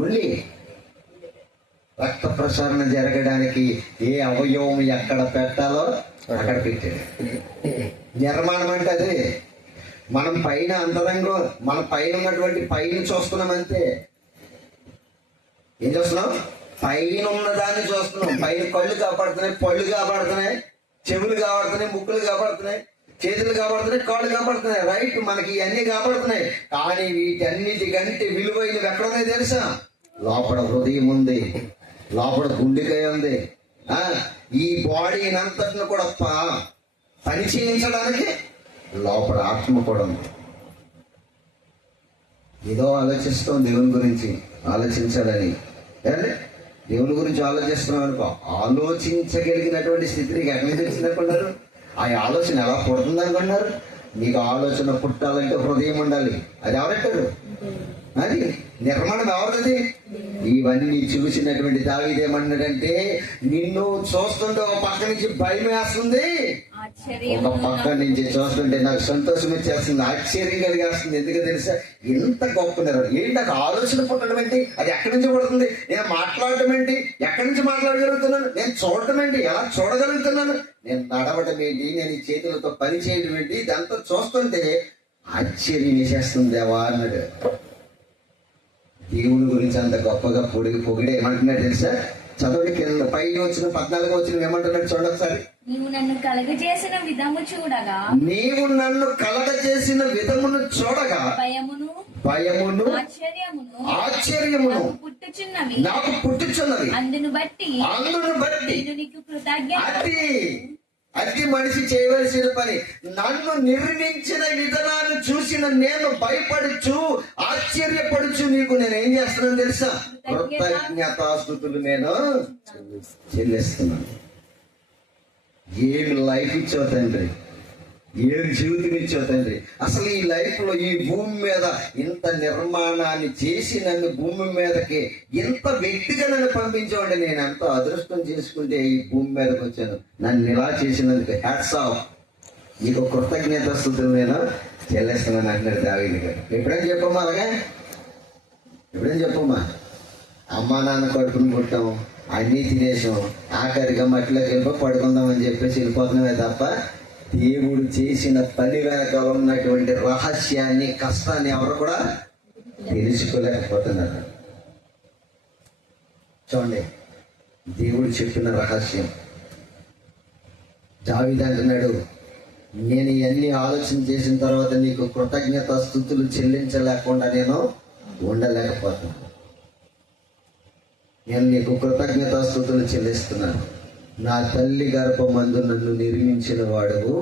ఉల్లి. రక్త ప్రసరణ జరగడానికి ఏ అవయవం ఎక్కడ పెట్టాలో అక్కడ పెట్టాడు. నిర్మాణం అంటే అదే. మనం పైన అంతరంగం, మన పైన ఉన్నటువంటి పైన చూస్తున్నాం అంతే. ఏం చూస్తున్నాం? పైన ఉన్నదాన్ని చూస్తున్నాం. పైన కళ్ళు కాపాడుతున్నాయి, పళ్ళు కాపాడుతున్నాయి, చెవులు కాపాడుతున్నాయి, ముక్కులు కాపాడుతున్నాయి, చేతులు కాపాడుతున్నాయి, కాళ్ళు కాపాడుతున్నాయి. రైట్, మనకి ఇవన్నీ కాపాడుతున్నాయి. కానీ వీటన్నిటికంటే విలువైనవి ఎక్కడ ఉన్నాయి తెలుసా? లోపల హృదయం ఉంది, లోపల గుండెకాయ ఉంది. ఈ బాడీని అంతటిని కూడా పని చేయించడానికి లోపల ఆత్మ కూడా ఉంది. ఏదో ఆలోచిస్తాం దేవుని గురించి ఆలోచించాలని. దేవుని గురించి ఆలోచిస్తున్నాం అనుకో, ఆలోచించగలిగినటువంటి స్థితిని ఎక్కడి నుంచి వచ్చిందనుకున్నారు? ఆ ఆలోచన ఎలా పుడుతుంది అనుకున్నారు? మీకు ఆలోచన పుట్టాలంటే హృదయం ఉండాలి. అది ఎవరంటారు? అది నిర్మాణం ఎవరిది? ఇవన్నీ చూసినటువంటి దావీదేమన్నాడంటే, నిన్ను చూస్తుంటే ఒక పక్క నుంచి భయం వేస్తుంది, ఒక పక్క నుంచి చూస్తుంటే నాకు సంతోషం వచ్చేస్తుంది, ఆశ్చర్యం కలిగేస్తుంది. ఎందుకు తెలుసా? ఎంత గొప్ప నిర్మాణం. ఏంటి నాకు ఆలోచన పుట్టడం ఏంటి? అది ఎక్కడి నుంచి పుడుతుంది? నేను మాట్లాడటం ఏంటి? ఎక్కడి నుంచి మాట్లాడగలుగుతున్నాను? నేను చూడటం ఏంటి? ఎలా చూడగలుగుతున్నాను? నేను నడవటం ఏంటి? నేను ఈ చేతులతో పని చేయడం ఏంటి? ఇదంతా చూస్తుంటే ఆశ్చర్యం వేసేస్తుంది దేవా అన్నాడు. దేవుని గురించి అంత గొప్పగా పొగిడే ఏమంటున్నాడు తెలుసా? చదవండి, కింద పైన వచ్చిన 14 వచ్చిన ఏమంటున్నాడు చూడండి ఒకసారి. నీవు నన్ను కలగజేసిన విధము చూడగా, నీవు నన్ను కలగజేసిన విధమును చూడగా భయమును ఆశ్చర్యమును నాకు పుట్టుచున్నవి. అందును బట్టి నీకు కృతజ్ఞత. అది మనిషి చేయవలసిన పని. నన్ను నిర్మించిన విధానాన్ని చూసిన నేను భయపడుచు ఆశ్చర్యపడుచు నీకు నేను ఏం చేస్తున్నాను తెలుసా? కృతజ్ఞతాస్తుతులు నేను చెల్లిస్తున్నాను. ఏమి లైఫ్ ఇచ్చావు తండ్రి, ఏమి జీవితం ఇచ్చావు తండ్రి. అసలు ఈ లైఫ్ లో ఈ భూమి మీద ఇంత నిర్మాణాన్ని చేసి నన్ను భూమి మీదకి ఇంత వ్యక్తిగా నన్ను పంపించామంటే నేను ఎంతో అదృష్టం చేసుకుంటే ఈ భూమి మీదకి వచ్చాను. నన్ను ఇలా చేసినందుకు హ్యాట్స్ ఆఫ్, నీకు కృతజ్ఞతాస్తుతులు నేను చెల్లిస్తున్నాను అంటున్నాడు దావీదు గారు. ఎప్పుడైనా చెప్పమ్మా అలాగే? ఎప్పుడైనా చెప్పమ్మా? అమ్మా నాన్న కడుపుని పుట్టాం, అన్నీ తినేసాం, ఆఖరిగా మట్టిలోకి వెళ్ళిపో పడుకుందామని చెప్పేసి వెళ్ళిపోతున్నామే తప్ప దేవుడు చేసిన పని వెనకాల ఉన్నటువంటి రహస్యాన్ని, కష్టాన్ని ఎవరు కూడా తెలుసుకోలేకపోతున్నారు. చూడండి, దేవుడు చెప్పిన రహస్యం. దావీదు అంటున్నాడు, నేను ఇవన్నీ ఆలోచన చేసిన తర్వాత నీకు కృతజ్ఞత స్తుతులు చెల్లించలేకుండా నేను ఉండలేకపోతున్నాను. నేను నీకు కృతజ్ఞత స్తుతులు చెల్లిస్తున్నాను. నా తల్లి గర్భమందు నన్ను నిర్మించిన వాడు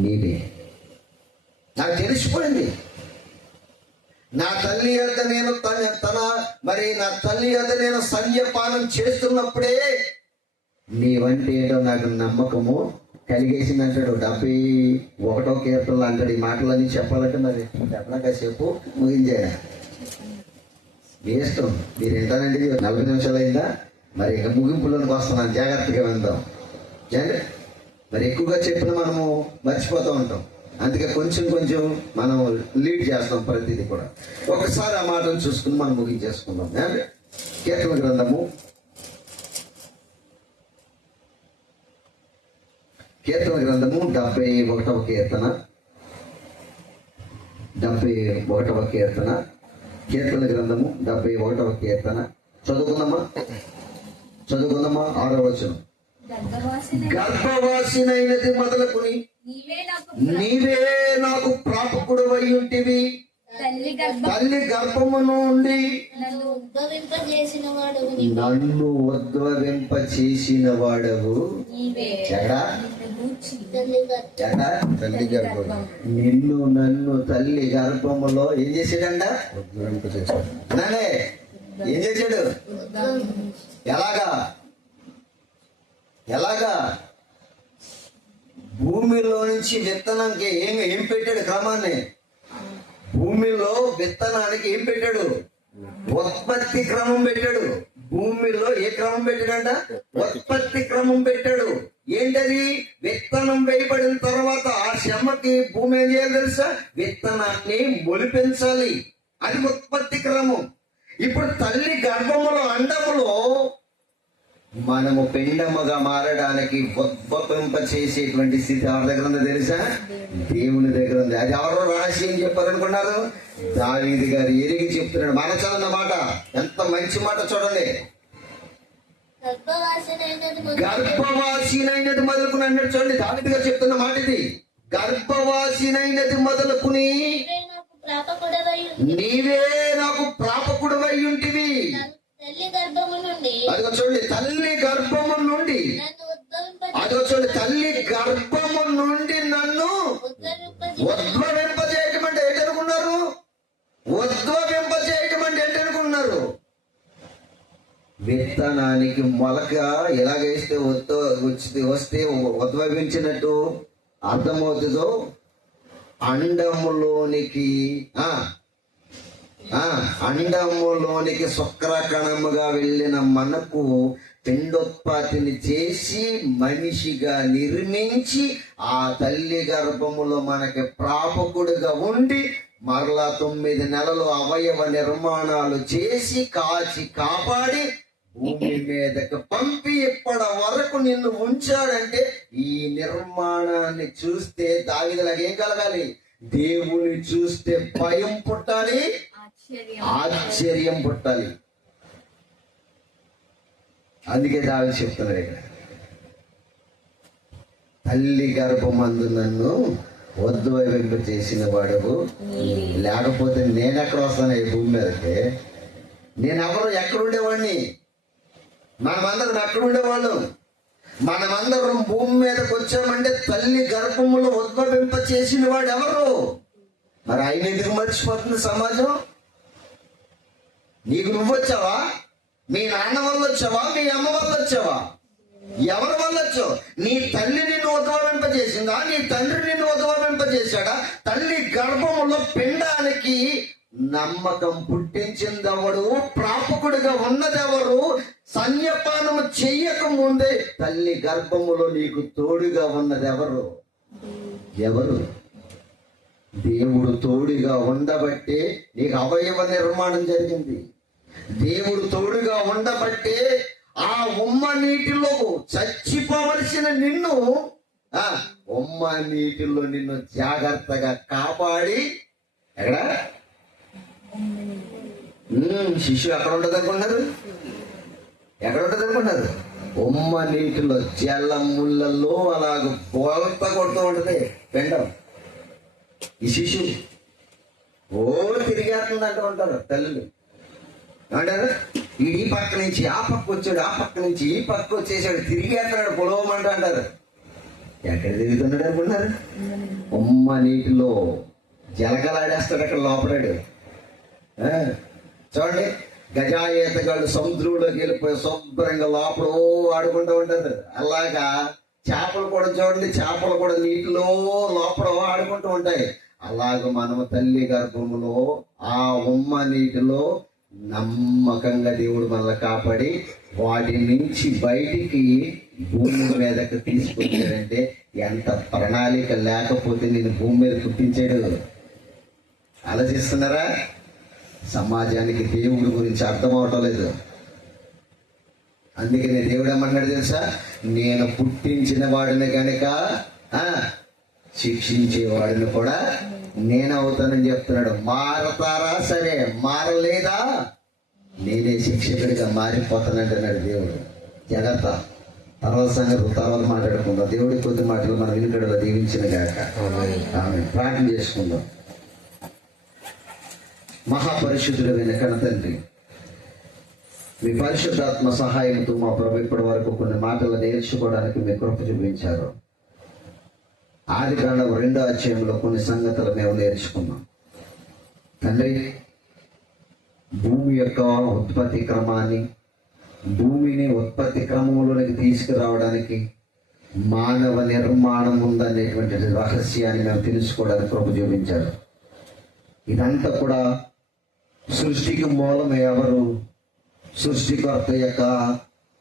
నీవే. నాకు తెలిసిపోయింది. నా తల్లి యొద్ద నేను నా తల్లి యొద్ద నేను సంధ్యపానం చేస్తున్నప్పుడే నీవంటే ఏంటో నాకు నమ్మకము కలిగేసింది అంటాడు. 71వ కీర్తనలో అంటాడు. ఈ మాటలన్నీ చెప్పాలంటే మరి చెప్పలేకసేపు ముగించాడు. మీ ఇష్టం, మీరు ఏంటానండి 40 నిమిషాలు అయిందా? మరి ఇక ముగింపులోనికి వస్తున్నాను, జాగ్రత్తగా విందాం. మరి ఎక్కువగా చెప్పిన మనము మర్చిపోతూ ఉంటాం. అందుకే కొంచెం కొంచెం మనం లీడ్ చేస్తాం ప్రతిదీ కూడా. ఒకసారి ఆ మాటలు చూసుకుని మనం ముగించేసుకుందాం. కీర్తన గ్రంథము కీర్తన గ్రంథము 71వ కీర్తన. 71వ కీర్తన. కీర్తన గ్రంథము 71వ కీర్తన. చదువుకుందామా 6వ వచనం. గర్భవాసినైనది మొదలుకుని నీవే నాకు ప్రాపకుడవై ఉంటివి. తల్లి గర్భము నుండి నన్ను ఉద్భవింపజేసిన వాడవు ఎక్కడా? తల్లి గర్భం నిన్ను నన్ను తల్లి గర్భములో ఏం చేసాడంట? నానే ఏం చేశాడు? ఎలాగా భూమిలో నుంచి విత్తనానికి ఏం పెట్టాడు? క్రమాన్ని భూమిలో విత్తనానికి ఏం పెట్టాడు? ఉత్పత్తి క్రమం పెట్టాడు. భూమిలో ఏ క్రమం పెట్టాడంట? ఉత్పత్తి క్రమం పెట్టాడు. ఏంటది? విత్తనం వేయబడిన తర్వాత ఆ శ్రమకి భూమి ఏం చేయాలి తెలుసా? విత్తనాన్ని మొలిపించాలి. అది ఉత్పత్తి క్రమం. ఇప్పుడు తల్లి గర్భములో అండములో మనము పిండముగా మారడానికి ఉద్భవింప చేసేటువంటి స్థితి ఎవరి దగ్గర ఉందో తెలుసా? దేవుని దగ్గర ఉంది. అది ఎవరో రాసి ఏం చెప్పారనుకున్నారు? దావీదు గారు ఎరిగి చెప్తున్నాడు. మన చదవన్నమాట ఎంత మంచి మాట చూడండి. గర్భవాసినైనది మొదలుకుని అన్నాడు. చూడండి, దావీదు గారు చెప్తున్న మాట ఇది. గర్భవాసినైనది మొదలుకుని నీవే నాకు ప్రాపకుడవై ఉంటివి. అదిగో చూడండి, తల్లి గర్భము నుండి అదిగో చూడండి, తల్లి గర్భము నుండి నన్ను ఉద్భవింపజేయటం అంటే ఏంటనుకున్నారు? ఉద్భవింపజేయటం అంటే ఏంటనుకున్నారు? విత్తనానికి మొలక ఎలాగేస్తే వస్తే ఉద్భవించినట్టు అర్థమవుతుందో, అండములోనికి శుక్రకణముగా వెళ్ళిన మనకు పిండోత్పత్తిని చేసి మనిషిగా నిర్మించి ఆ తల్లి గర్భములో మనకి ప్రాపకుడుగా ఉండి మరలా 9 నెలలు అవయవ నిర్మాణాలు చేసి కాచి కాపాడి భూమి మీదకి పంపి ఇప్పటి వరకు నిన్ను ఉంచాడంటే ఈ నిర్మాణాన్ని చూస్తే దావీదులాగా ఏం కలగాలి? దేవుని చూస్తే భయం పుట్టాలి, ఆశ్చర్యం పుట్టాలి. అందుకే దావీదు చెప్తున్నాడు ఇక్కడ, తల్లి గర్భమందు నన్ను ఉద్భవింప చేసిన వాడవు. లేకపోతే నేను ఎక్కడ వస్తాను ఈ భూమి మీదకి? నేను ఎక్కడ ఉండేవాడిని? మనమందరం ఎక్కడ ఉండేవాళ్ళం? మనమందరం భూమి మీదకి వచ్చామంటే తల్లి గర్భములో ఉద్భవింప చేసిన వాడు ఎవరు? మరి ఆయన ఎందుకు మర్చిపోతుంది సమాజం? నీకు నువ్వు వచ్చావా? మీ నాన్న వల్ల వచ్చావా? మీ అమ్మ వల్ల వచ్చావా? ఎవరి వల్ల వచ్చావు? నీ తల్లి నిన్ను ఉద్భవింపజేసిందా? నీ తండ్రి నిన్ను ఉద్భవింపజేశాడా? తల్లి గర్భములో పిండానికి నమ్మకం పుట్టించిందెవడు? ప్రాపకుడిగా ఉన్నదెవరు? సన్యపానము చెయ్యక ముందే తల్లి గర్భములో నీకు తోడుగా ఉన్నదెవరు? ఎవరు? దేవుడు తోడుగా ఉండబట్టే నీకు అవయవ నిర్మాణం జరిగింది. దేవుడు తోడుగా ఉండబట్టే ఆ ఉమ్మ నీటిలో చచ్చిపోవలసిన నిన్ను ఉమ్మ నీటిలో నిన్ను జాగ్రత్తగా కాపాడి ఎక్కడ శిశువు ఎక్కడ ఉంటుంది అనుకున్నారు? ఎక్కడ ఉంటుంది అనుకున్నారు? ఉమ్మ నీటిలో జలములలో అలాగ బోల్త కొడుతూ ఉంటుంది పిండం. ఈ శిశువు తిరిగేస్తుంది అంటూ ఉంటారు తల్లులు. ఏమంటారు? ఈ పక్క నుంచి ఆ పక్క వచ్చాడు, ఆ పక్క నుంచి ఈ పక్క వచ్చేసాడు, తిరిగేస్తున్నాడు పొలవమంట అంటారు. ఎక్కడ తిరుగుతున్నాడు అనుకున్నారు? ఉమ్మ నీటిలో జలగలాడేస్తాడు అక్కడ లోపడాడు. చూడండి, గజాయేతగాళ్ళు సముద్రంలోకి వెళ్ళిపోయి శుభ్రంగా లోపల ఆడుకుంటూ ఉంటారు. అలాగా చేపలు కూడా చూడండి, చేపలు కూడా నీటిలో లోపల ఆడుకుంటూ ఉంటాయి. అలాగ మనము తల్లి గర్భములో ఆ ఉమ్మ నీటిలో నమ్మకంగా దేవుడు మనల్ని కాపాడి వాటి నుంచి బయటికి భూమి మీదకి తీసుకొచ్చాడంటే ఎంత ప్రణాళిక లేకపోతే నేను భూమి మీద పుట్టించాడు. ఆలోచిస్తున్నారా? సమాజానికి దేవుడి గురించి అర్థం అవటం లేదు. అందుకని దేవుడు ఏమన్నాడు తెలుసా? నేను పుట్టించిన వాడిని కనుక శిక్షించే వాడిని కూడా నేను అవుతానని చెప్తున్నాడు. మారతారా? సరే. మారలేదా? నేనే శిక్షకుడిగా మారిపోతానంటున్నాడు దేవుడు. జాగ్రత్త. తర్వాత సంగతి తర్వాత మాట్లాడుకుందాం. దేవుడి కొద్ది మాటలు మనం వినికడలో దీవించిన గాక. ఆమె ప్రార్థన చేసుకుందాం. మహాపరిశుద్ధుడైన కనతండ్రి, మీ పరిశుద్ధాత్మ సహాయంతో మా ప్రభు ఇప్పటి వరకు కొన్ని మాటలు నేర్చుకోవడానికి మీ కృప చూపించారు. ఆదికాండం 2వ అధ్యాయంలో కొన్ని సంగతులు మేము నేర్చుకున్నాం. తండ్రి, భూమి యొక్క ఉత్పత్తి క్రమాన్ని, భూమిని ఉత్పత్తి క్రమంలోనికి తీసుకురావడానికి మానవ నిర్మాణం ఉందనేటువంటి రహస్యాన్ని మేము తెలుసుకోవడానికి కృప చూపించారు. ఇదంతా కూడా సృష్టికి మూలం ఎవరు, సృష్టికర్త యొక్క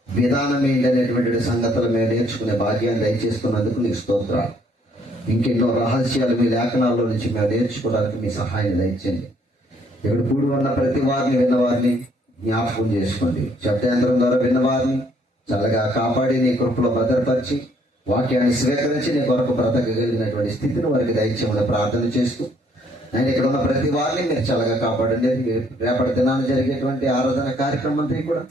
విధానం ఏంటనేటువంటి సంగతులు మేము నేర్చుకునే భాగ్యాన్ని దయచేస్తున్నందుకు నీకు స్తోత్రాలు. ఇంకెన్నో రహస్యాలు మీ లేఖనాల్లో నుంచి మేము నేర్చుకోవడానికి మీ సహాయం దయచేయండి. ఇక్కడ కూడి ఉన్న ప్రతి వారిని, విన్నవారిని జ్ఞాపకం చేసుకోండి. శబ్దాంతరం ద్వారా విన్నవారిని చల్లగా కాపాడి నీ కృపలో భద్రపరిచి వాక్యాన్ని స్వీకరించి నీ కొరకు బ్రతకగలిగినటువంటి స్థితిని వారికి దయచేయమని ప్రార్థన చేస్తూ, నేను ఇక్కడ ఉన్న ప్రతి వారిని మీరు చల్లగా కాపాడండి. రేపటి దినాన్ని జరిగేటువంటి ఆరాధన కార్యక్రమం అంతా కూడా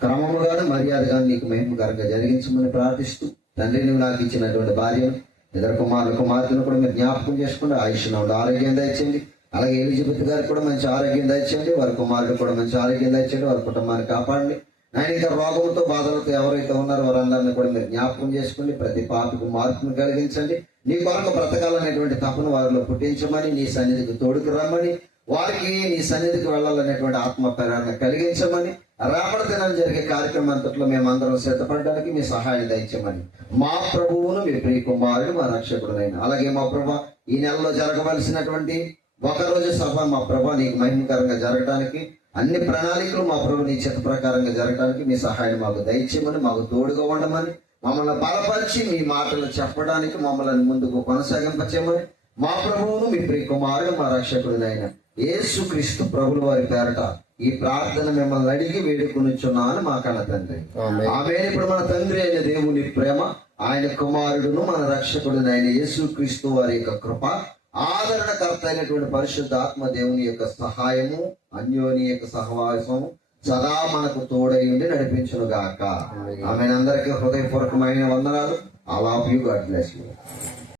క్రమముగాను మర్యాదగా నీకు మహిమకరంగా జరిగించమని ప్రార్థిస్తూ, తండ్రి నువ్వు నాకు ఇచ్చినటువంటి భార్యను, ఇద్దరు కుమార్తెను కూడా మీరు జ్ఞాపకం చేసుకోండి. ఆయుష్ను ఆరోగ్యం దయచేయండి. అలాగే ఎలిజబెత్ గారికి కూడా మంచి ఆరోగ్యం దయచేయండి. వారి కుమారుడు కూడా మంచి ఆరోగ్యం దయచేయండి. వారి కుటుంబాన్ని కాపాడండి. ఆయన ఇంకా రోగంతో బాధలతో ఎవరైతే ఉన్నారో వారందరినీ కూడా మీరు జ్ఞాపకం చేసుకోండి. ప్రతి పాపకు మార్పును కలిగించండి. నీ కొరకు బ్రతకాలనేటువంటి తపను వారిలో పుట్టించమని, నీ సన్నిధికి తోడుకు రమ్మని, వారికి నీ సన్నిధికి వెళ్ళాలనేటువంటి ఆత్మ ప్రేరణ కలిగించమని, రాబడి దినాలు జరిగే కార్యక్రమం అంతట్లో మేమందరం సిద్ధపడడానికి మీ సహాయం దయచేయమని మా ప్రభువును, మీ ప్రియ కుమారుడు, మా రక్షకుడునైనా, అలాగే మా ప్రభా ఈ నెలలో జరగవలసినటువంటి ఒకరోజు సభ మా ప్రభా నీకు మహిమకరంగా జరగడానికి అన్ని ప్రణాళికలు మా ప్రభు నీ చిత్త ప్రకారంగా జరగడానికి మీ సహాయం మాకు దయచేయమని, మాకు తోడుగా ఉండమని, మమ్మల్ని బలపరిచి మీ మాటలు చెప్పడానికి మమ్మల్ని ముందుకు కొనసాగింపచేయమని మా ప్రభువును, మీ ప్రియ కుమారుడు, మా రక్షకుడునైన యేసుక్రీస్తు ప్రభుల వారి పేరట ఈ ప్రార్థన మిమ్మల్ని అడిగి వేడుకొనిచున్నాను మా కన్న తండ్రి. ఆమె. ఇప్పుడు మన తండ్రి అయిన దేవుని ప్రేమ, ఆయన కుమారుడును మన రక్షకుడునైన యేసుక్రీస్తు వారి యొక్క కృప, ఆదరణకర్త అయినటువంటి పరిశుద్ధ ఆత్మ దేవుని యొక్క సహాయము, అన్యోని యొక్క సహవాసము సదా మనకు తోడై ఉండి నడిపించును గాక. ఆమె అందరికీ హృదయపూర్వకమైన వందనాలు. I love you. God bless you.